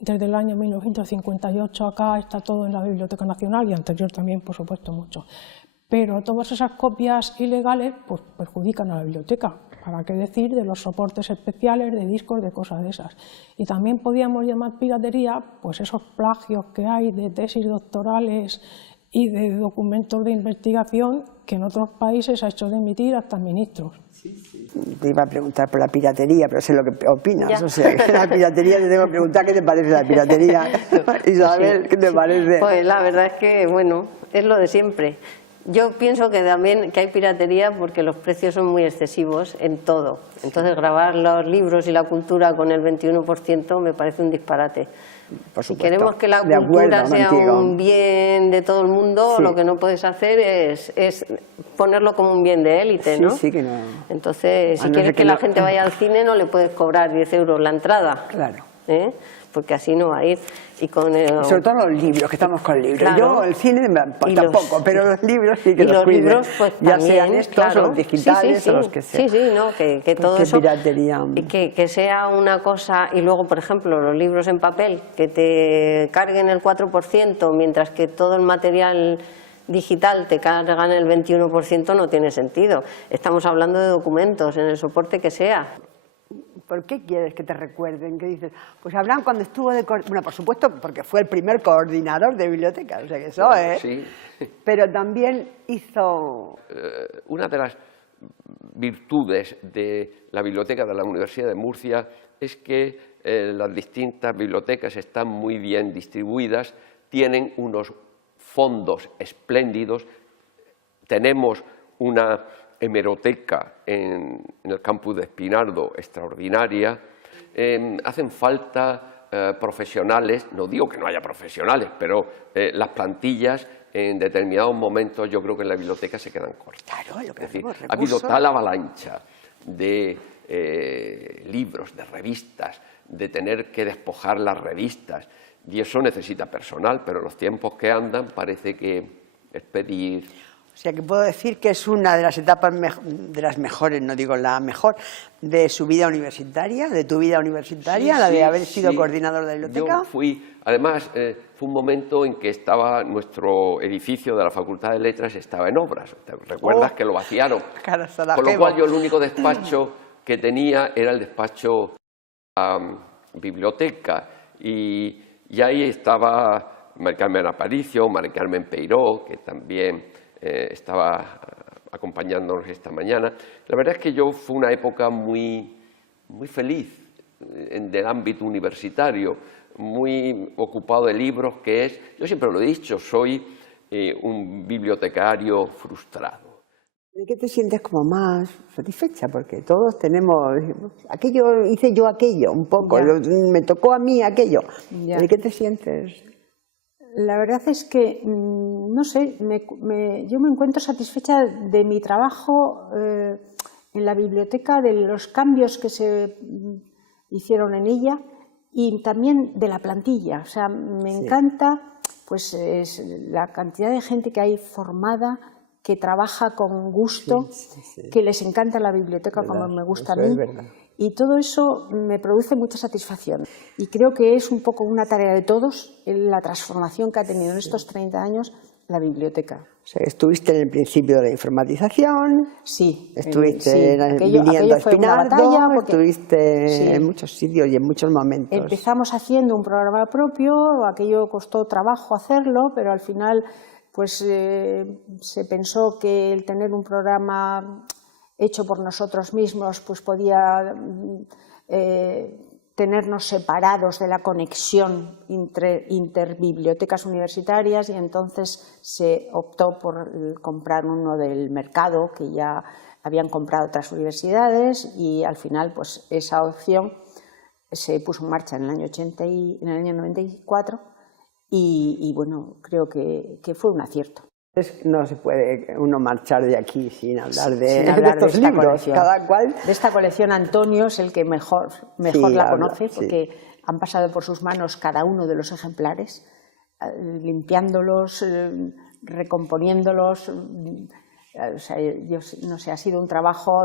desde el año 1958 acá está todo en la Biblioteca Nacional y anterior también, por supuesto, mucho. Pero todas esas copias ilegales pues perjudican a la biblioteca. ¿Para qué decir de los soportes especiales, de discos, de cosas de esas? Y también podíamos llamar piratería pues esos plagios que hay de tesis doctorales y de documentos de investigación que en otros países ha hecho de emitir hasta ministros. Te iba a preguntar por la piratería, pero sé lo que opinas. O sea, que la piratería te tengo que preguntar qué te parece la piratería. Isabel, ¿qué te parece? Pues la verdad es que, bueno, es lo de siempre. Yo pienso que también que hay piratería porque los precios son muy excesivos en todo. Entonces grabar los libros y la cultura con el 21% me parece un disparate. Si queremos que la cultura sea un bien de todo el mundo, lo que no puedes hacer es ponerlo como un bien de élite, ¿no? Sí, que no. Entonces, si quieres que la gente vaya al cine, no le puedes cobrar 10 euros la entrada. Claro. Porque así no va a ir. Y sobre todo los libros, que estamos con libros. Claro. Yo el cine tampoco, pero los libros sí que los cuiden. Libros, pues, ya también, sean estos o los digitales o los que sean. Sí, no, que todo eso, piratería. Que sea una cosa, y luego, por ejemplo, los libros en papel, que te carguen el 4%, mientras que todo el material digital te cargan el 21%, no tiene sentido. Estamos hablando de documentos, en el soporte que sea. ¿Por qué quieres que te recuerden? ¿Qué dices? Pues Abraham cuando estuvo de... Bueno, por supuesto, porque fue el primer coordinador de bibliotecas, o sea que eso, Sí. Pero también hizo... Una de las virtudes de la biblioteca de la Universidad de Murcia es que las distintas bibliotecas están muy bien distribuidas, tienen unos fondos espléndidos, tenemos una hemeroteca en el campus de Espinardo extraordinaria, hacen falta profesionales, no digo que no haya profesionales, pero las plantillas en determinados momentos yo creo que en la biblioteca se quedan cortas. Claro, lo que es decir, ha habido tal avalancha de libros, de revistas, de tener que despojar las revistas, y eso necesita personal, pero en los tiempos que andan parece que es pedir... O sea que puedo decir que es una de las etapas de las mejores, no digo la mejor, de su vida universitaria, de tu vida universitaria, sí, la de haber sido coordinador de la biblioteca. Yo fui, además, fue un momento en que estaba nuestro edificio de la Facultad de Letras estaba en obras. ¿Te recuerdas que lo vaciaron? Con lo cual yo el único despacho que tenía era el despacho biblioteca, y ahí estaba Mari Carmen Aparicio, Mari Carmen Peiró, que también estaba acompañándonos esta mañana. La verdad es que fue una época muy feliz del ámbito universitario, muy ocupado de libros, yo siempre lo he dicho, soy un bibliotecario frustrado. ¿De qué te sientes como más satisfecha? Porque todos tenemos, aquello hice yo aquello, un poco, me tocó a mí aquello. ¿De qué te sientes? La verdad es que, no sé, yo me encuentro satisfecha de mi trabajo en la biblioteca, de los cambios que se hicieron en ella y también de la plantilla. O sea, me encanta pues, la cantidad de gente que hay formada, que trabaja con gusto, que les encanta la biblioteca como me gusta a mí. Y todo eso me produce mucha satisfacción. Y creo que es un poco una tarea de todos la transformación que ha tenido en estos 30 años la biblioteca. O sea, estuviste en el principio de la informatización. Sí. Estuviste viniendo a Espinardo, estuviste en muchos sitios y en muchos momentos. Empezamos haciendo un programa propio, aquello costó trabajo hacerlo, pero al final pues se pensó que el tener un programa hecho por nosotros mismos, pues podía tenernos separados de la conexión interbibliotecas universitarias, y entonces se optó por comprar uno del mercado que ya habían comprado otras universidades, y al final pues esa opción se puso en marcha en el año 94 y bueno, creo que fue un acierto. No se puede uno marchar de aquí sin hablar de estos libros. Cada cual... De esta colección Antonio es el que mejor la conoce, porque han pasado por sus manos cada uno de los ejemplares, limpiándolos, recomponiéndolos. O sea, no sé, ha sido un trabajo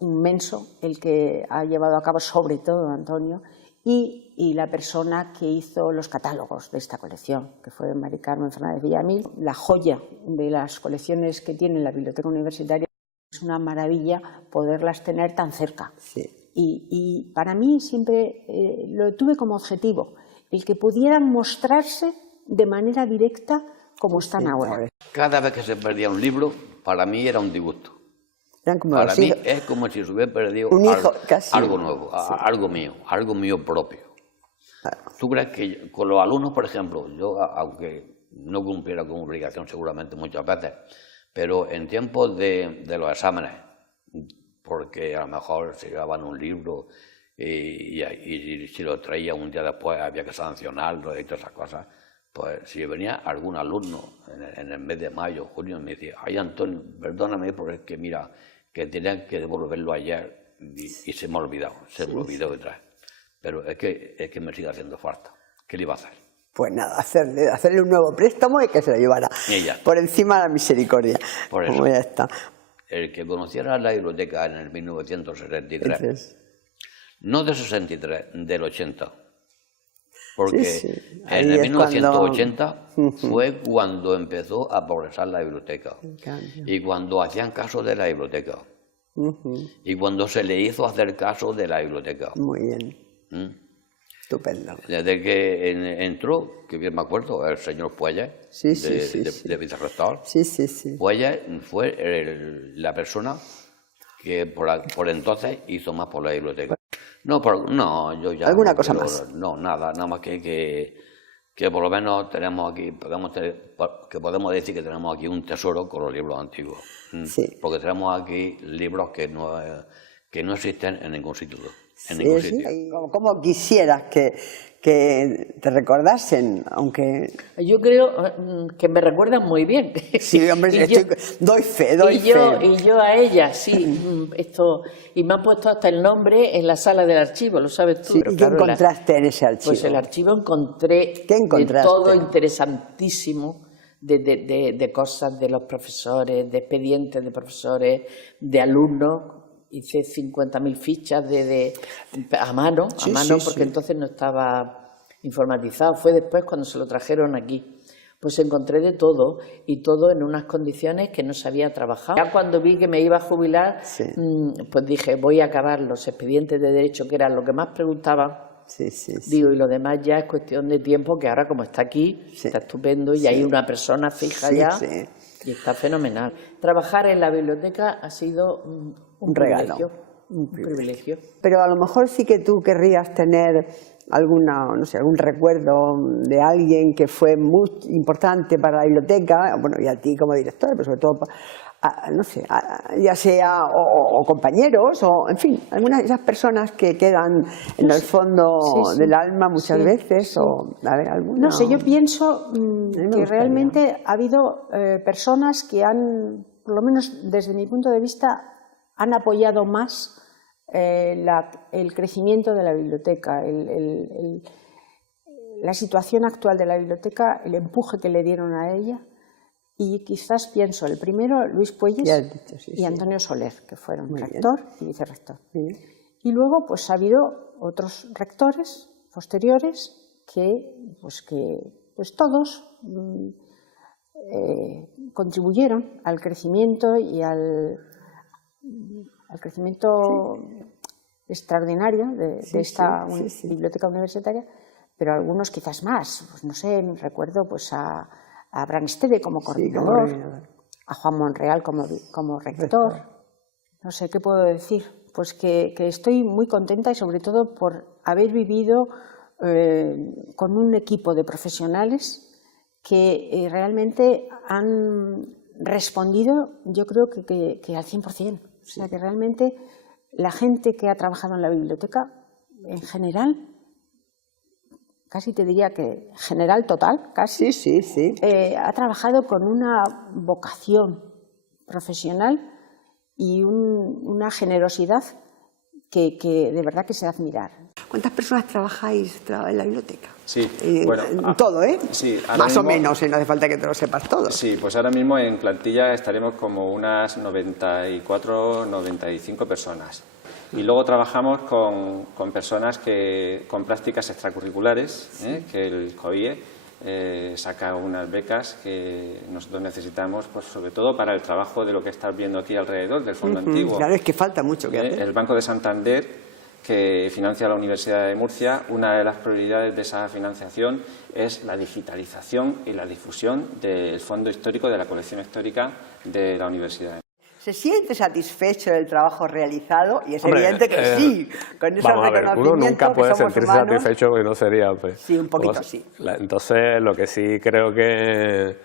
inmenso el que ha llevado a cabo, sobre todo Antonio, y la persona que hizo los catálogos de esta colección, que fue Mari Carmen Fernández Villamil. La joya de las colecciones que tiene la Biblioteca Universitaria, es una maravilla poderlas tener tan cerca. Y para mí siempre lo tuve como objetivo, el que pudieran mostrarse de manera directa como están ahora. Cada vez que se perdía un libro, para mí era un disgusto. Para mí es como si se hubiera perdido algo nuevo, algo mío propio. ¿Tú crees que con los alumnos, por ejemplo, yo, aunque no cumpliera con obligación seguramente muchas veces, pero en tiempos de los exámenes, porque a lo mejor se llevaban un libro y si lo traía un día después había que sancionarlo y todas esas cosas, pues si venía algún alumno en el mes de mayo, junio, me decía: ay, Antonio, perdóname porque mira, que tenían que devolverlo ayer y se me ha olvidado, me olvidó de traer. Pero es que me sigue haciendo falta. ¿Qué le iba a hacer? Pues nada, hacerle un nuevo préstamo y que se lo llevara por encima de la misericordia. Por eso, como ya está. El que conociera la biblioteca en el 1963, no del 63, del 80, porque en el 1980 fue cuando empezó a progresar la biblioteca, y cuando hacían caso de la biblioteca, y cuando se le hizo hacer caso de la biblioteca. Muy bien. Estupendo. Desde que entró, que bien me acuerdo, el señor Puelles, de vicerrector. Puelles fue la persona que por entonces hizo más por la biblioteca. Yo ya... ¿Alguna cosa más? No, nada más que por lo menos tenemos aquí, que podemos decir que tenemos aquí un tesoro con los libros antiguos. Porque tenemos aquí libros que no existen en ningún sitio. en ningún sitio. Como quisieras que te recordasen, aunque... Yo creo que me recuerdan muy bien. Sí, hombre, doy fe. Y yo a ella, sí, y me han puesto hasta el nombre en la sala del archivo, lo sabes tú. Sí, ¿y qué encontraste en ese archivo? Pues el archivo encontré de todo interesantísimo, de cosas de los profesores, de expedientes de profesores, de alumnos. Hice 50.000 fichas a mano, porque entonces no estaba informatizado. Fue después cuando se lo trajeron aquí. Pues encontré de todo, y todo en unas condiciones que no se había trabajado. Ya cuando vi que me iba a jubilar, pues dije, voy a acabar los expedientes de derecho, que eran lo que más preguntaban. Digo, y lo demás ya es cuestión de tiempo, que ahora como está aquí, está estupendo, y hay una persona fija ya, y está fenomenal. Trabajar en la biblioteca ha sido un privilegio. Un privilegio. Pero a lo mejor sí que tú querrías tener algún recuerdo de alguien que fue muy importante para la biblioteca, bueno, y a ti como director, pero sobre todo, ya sea o compañeros, o en fin, algunas de esas personas que quedan en el fondo del alma muchas veces, o alguna. No sé, yo pienso que realmente ha habido personas que han, por lo menos desde mi punto de vista, han apoyado más el crecimiento de la biblioteca, la situación actual de la biblioteca, el empuje que le dieron a ella, y quizás pienso, el primero, Luis Puelles y Antonio Soler, que fueron rector y vicerrector. Y luego pues ha habido otros rectores posteriores que todos contribuyeron al crecimiento y al crecimiento extraordinario de esta biblioteca universitaria, pero algunos quizás más. Pues no sé, recuerdo pues a Abraham Stede como coordinador, a Juan Monreal como rector. No sé, ¿qué puedo decir? Pues que estoy muy contenta, y sobre todo por haber vivido con un equipo de profesionales que realmente han respondido, yo creo que al 100%. O sea, que realmente la gente que ha trabajado en la biblioteca, en general, casi te diría que general total, casi, ha trabajado con una vocación profesional y una generosidad que de verdad que se da a admirar. ¿Cuántas personas trabajáis en la biblioteca? Sí, bueno, todo, ¿eh? Sí, más o menos, no hace falta que te lo sepas todo. Sí, pues ahora mismo en plantilla estaremos como unas 94, 95 personas. Y luego trabajamos con personas con prácticas extracurriculares, que el COIE saca unas becas que nosotros necesitamos, pues sobre todo para el trabajo de lo que estás viendo aquí alrededor, del fondo antiguo. Claro, es que falta mucho que hacer. El Banco de Santander, que financia la Universidad de Murcia, una de las prioridades de esa financiación es la digitalización y la difusión del fondo histórico, de la colección histórica de la Universidad de Murcia. ¿Se siente satisfecho del trabajo realizado? Y es evidente que sí, con ese reconocimiento. Uno nunca puede sentirse satisfecho y no sería. Pues, sí, un poquito sí. Entonces, lo que sí creo que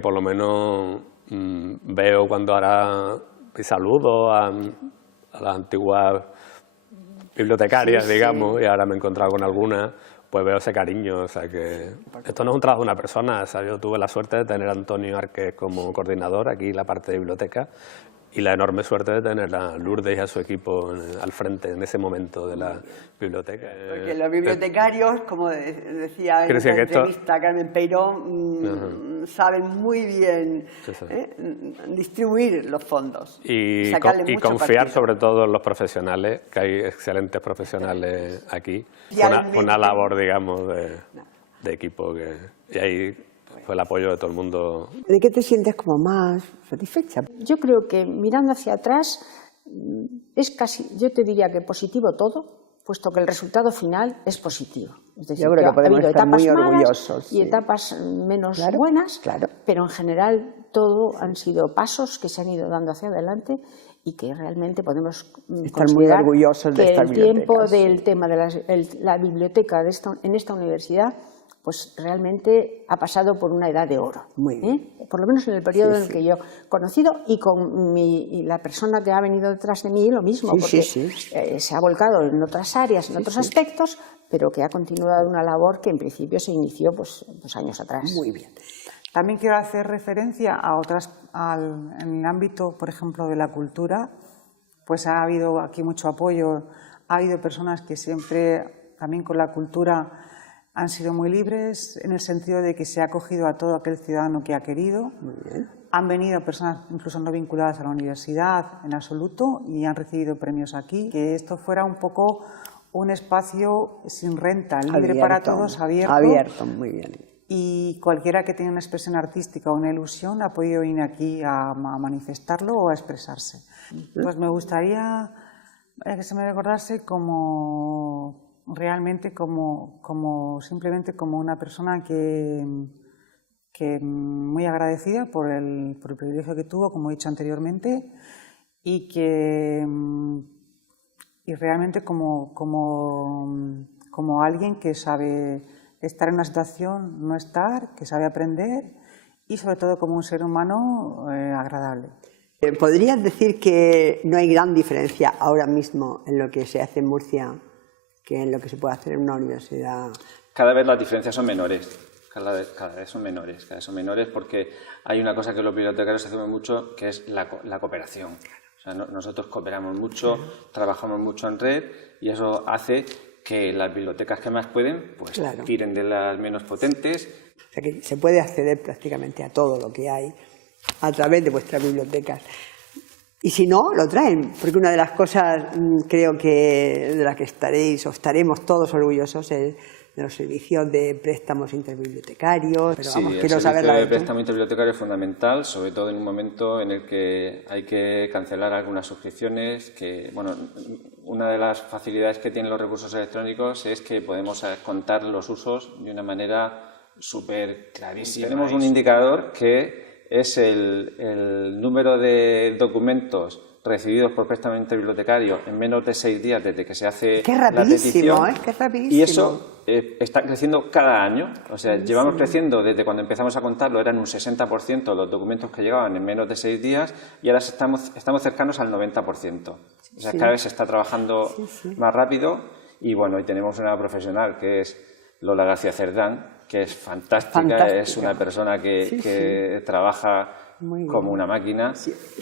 por lo menos veo cuando ahora saludo a las antiguas bibliotecarias, digamos, y ahora me he encontrado con algunas, pues veo ese cariño. O sea que esto no es un trabajo de una persona. O sea, yo tuve la suerte de tener a Antonio Arques como coordinador aquí, la parte de biblioteca, y la enorme suerte de tener a Lourdes y a su equipo al frente en ese momento de la biblioteca. Porque los bibliotecarios, como decía en la entrevista Carmen Peirón, saben muy bien distribuir los fondos y confiar sobre todo en los profesionales, que hay excelentes profesionales aquí, una labor, digamos, de equipo, y ahí fue el apoyo de todo el mundo. ¿De qué te sientes como más satisfecha? Yo creo que mirando hacia atrás es casi, yo te diría que positivo todo, puesto que el resultado final es positivo. Es decir, yo creo que podemos estar muy orgullosos y etapas menos buenas, pero en general todo han sido pasos que se han ido dando hacia adelante y que realmente podemos estar muy orgullosos de que esta el tiempo del tema de la biblioteca en esta universidad pues realmente ha pasado por una edad de oro. Por lo menos en el periodo en el que yo he conocido, y con la persona que ha venido detrás de mí lo mismo, porque se ha volcado en otras áreas, en otros aspectos, pero que ha continuado una labor que en principio se inició pues años atrás. Muy bien. También quiero hacer referencia a otras, en el ámbito, por ejemplo, de la cultura, pues ha habido aquí mucho apoyo, ha habido personas que siempre, también con la cultura, han sido muy libres, en el sentido de que se ha acogido a todo aquel ciudadano que ha querido. Muy bien. Han venido personas incluso no vinculadas a la universidad en absoluto y han recibido premios aquí. Que esto fuera un poco un espacio sin renta, libre para todos, abierto. Abierto, muy bien. Y cualquiera que tenga una expresión artística o una ilusión ha podido venir aquí a manifestarlo o a expresarse. Pues me gustaría que se me recordase como realmente simplemente como una persona que muy agradecida por el privilegio que tuvo, como he dicho anteriormente, y realmente como alguien que sabe estar en una situación, no estar, que sabe aprender, y sobre todo como un ser humano agradable. ¿Podrías decir que no hay gran diferencia ahora mismo en lo que se hace en Murcia que en lo que se puede hacer en una universidad? Cada vez las diferencias son menores. Cada vez son menores, porque hay una cosa que los bibliotecarios hacemos mucho, que es la cooperación. O sea, nosotros cooperamos mucho, trabajamos mucho en red, y eso hace que las bibliotecas que más pueden, pues tiren de las menos potentes. O sea, que se puede acceder prácticamente a todo lo que hay a través de vuestras bibliotecas. Y si no, lo traen, porque una de las cosas, creo que de las que estaremos todos orgullosos es de los servicios de préstamos interbibliotecarios. Pero vamos, quiero saber la de préstamo interbibliotecario es fundamental, sobre todo en un momento en el que hay que cancelar algunas suscripciones. Que, bueno, una de las facilidades que tienen los recursos electrónicos es que podemos contar los usos de una manera súper clarísima. Tenemos un indicador que es el número de documentos recibidos por préstamo interbibliotecario en menos de 6 días desde que se hace la petición. ¡Qué rapidísimo! Y eso está creciendo cada año. O sea, llevamos creciendo desde cuando empezamos a contarlo, eran un 60% los documentos que llegaban en menos de 6 días, y ahora estamos cercanos al 90%. O sea, cada vez se está trabajando más rápido, y bueno, y tenemos una profesional que es Lola García Cerdán, que es fantástica, es una persona que trabaja como una máquina.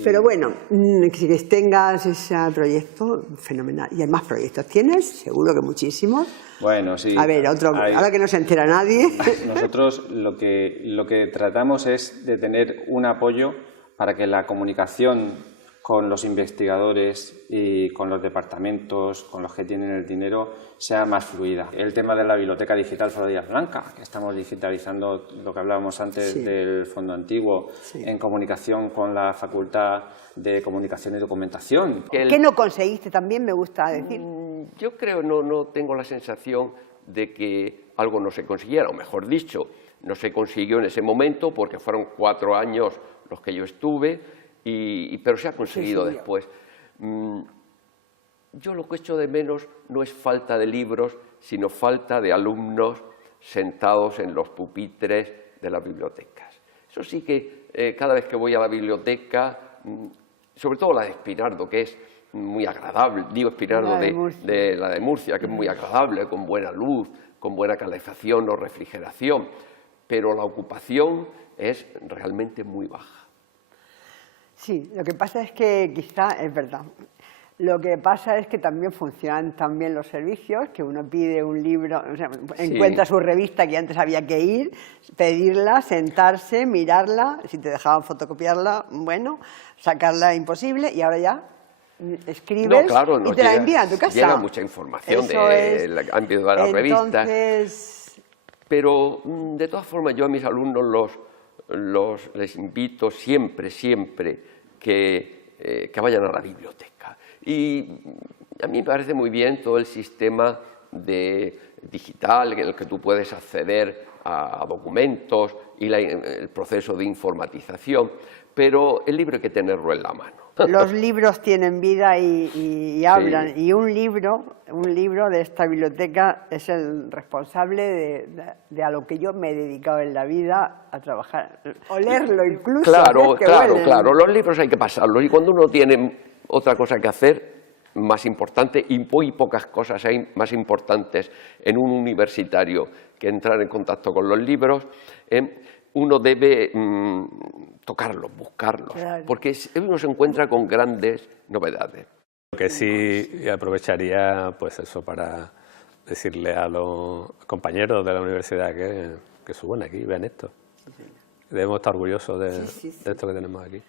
Pero bueno, que tengas ese proyecto, fenomenal. Y hay más proyectos. ¿Tienes? Seguro que muchísimos. Bueno, sí. A ver, ahora que no se entera nadie. Nosotros lo que tratamos es de tener un apoyo para que la comunicación con los investigadores y con los departamentos, con los que tienen el dinero, sea más fluida. El tema de la biblioteca digital Flora Díaz Blanca, que estamos digitalizando lo que hablábamos antes del fondo antiguo, en comunicación con la Facultad de Comunicación y Documentación. ¿Qué no conseguiste también, me gusta decir? Yo creo, no tengo la sensación de que algo no se consiguiera, o mejor dicho, no se consiguió en ese momento porque fueron 4 años los que yo estuve, pero se ha conseguido después. Yo lo que echo de menos no es falta de libros, sino falta de alumnos sentados en los pupitres de las bibliotecas. Eso sí que cada vez que voy a la biblioteca, sobre todo la de Espinardo, que es muy agradable, digo Espinardo de la de Murcia, que es muy agradable, con buena luz, con buena calefacción o refrigeración, pero la ocupación es realmente muy baja. Sí, lo que pasa es que quizá es verdad. Lo que pasa es que también funcionan tan bien los servicios, que uno pide un libro, o sea, encuentra su revista que antes había que ir, pedirla, sentarse, mirarla, si te dejaban fotocopiarla, bueno, sacarla imposible, y ahora ya escribes y te la envían a tu casa. Llega mucha información del ámbito de las revistas. Pero de todas formas yo a mis alumnos les invito siempre que vayan a la biblioteca. Y a mí me parece muy bien todo el sistema digital en el que tú puedes acceder a documentos y el proceso de informatización, pero el libro hay que tenerlo en la mano. Los libros tienen vida y hablan, sí. Y un libro de esta biblioteca es el responsable de a lo que yo me he dedicado en la vida a trabajar, o leerlo incluso. Claro, los libros hay que pasarlos, y cuando uno tiene otra cosa que hacer, más importante, y muy pocas cosas hay más importantes en un universitario que entrar en contacto con los libros, uno debe tocarlos, buscarlos, claro. Porque uno se encuentra con grandes novedades. Lo que sí aprovecharía, pues eso, para decirle a los compañeros de la universidad que suban aquí, vean esto. Debemos estar orgullosos de esto que tenemos aquí.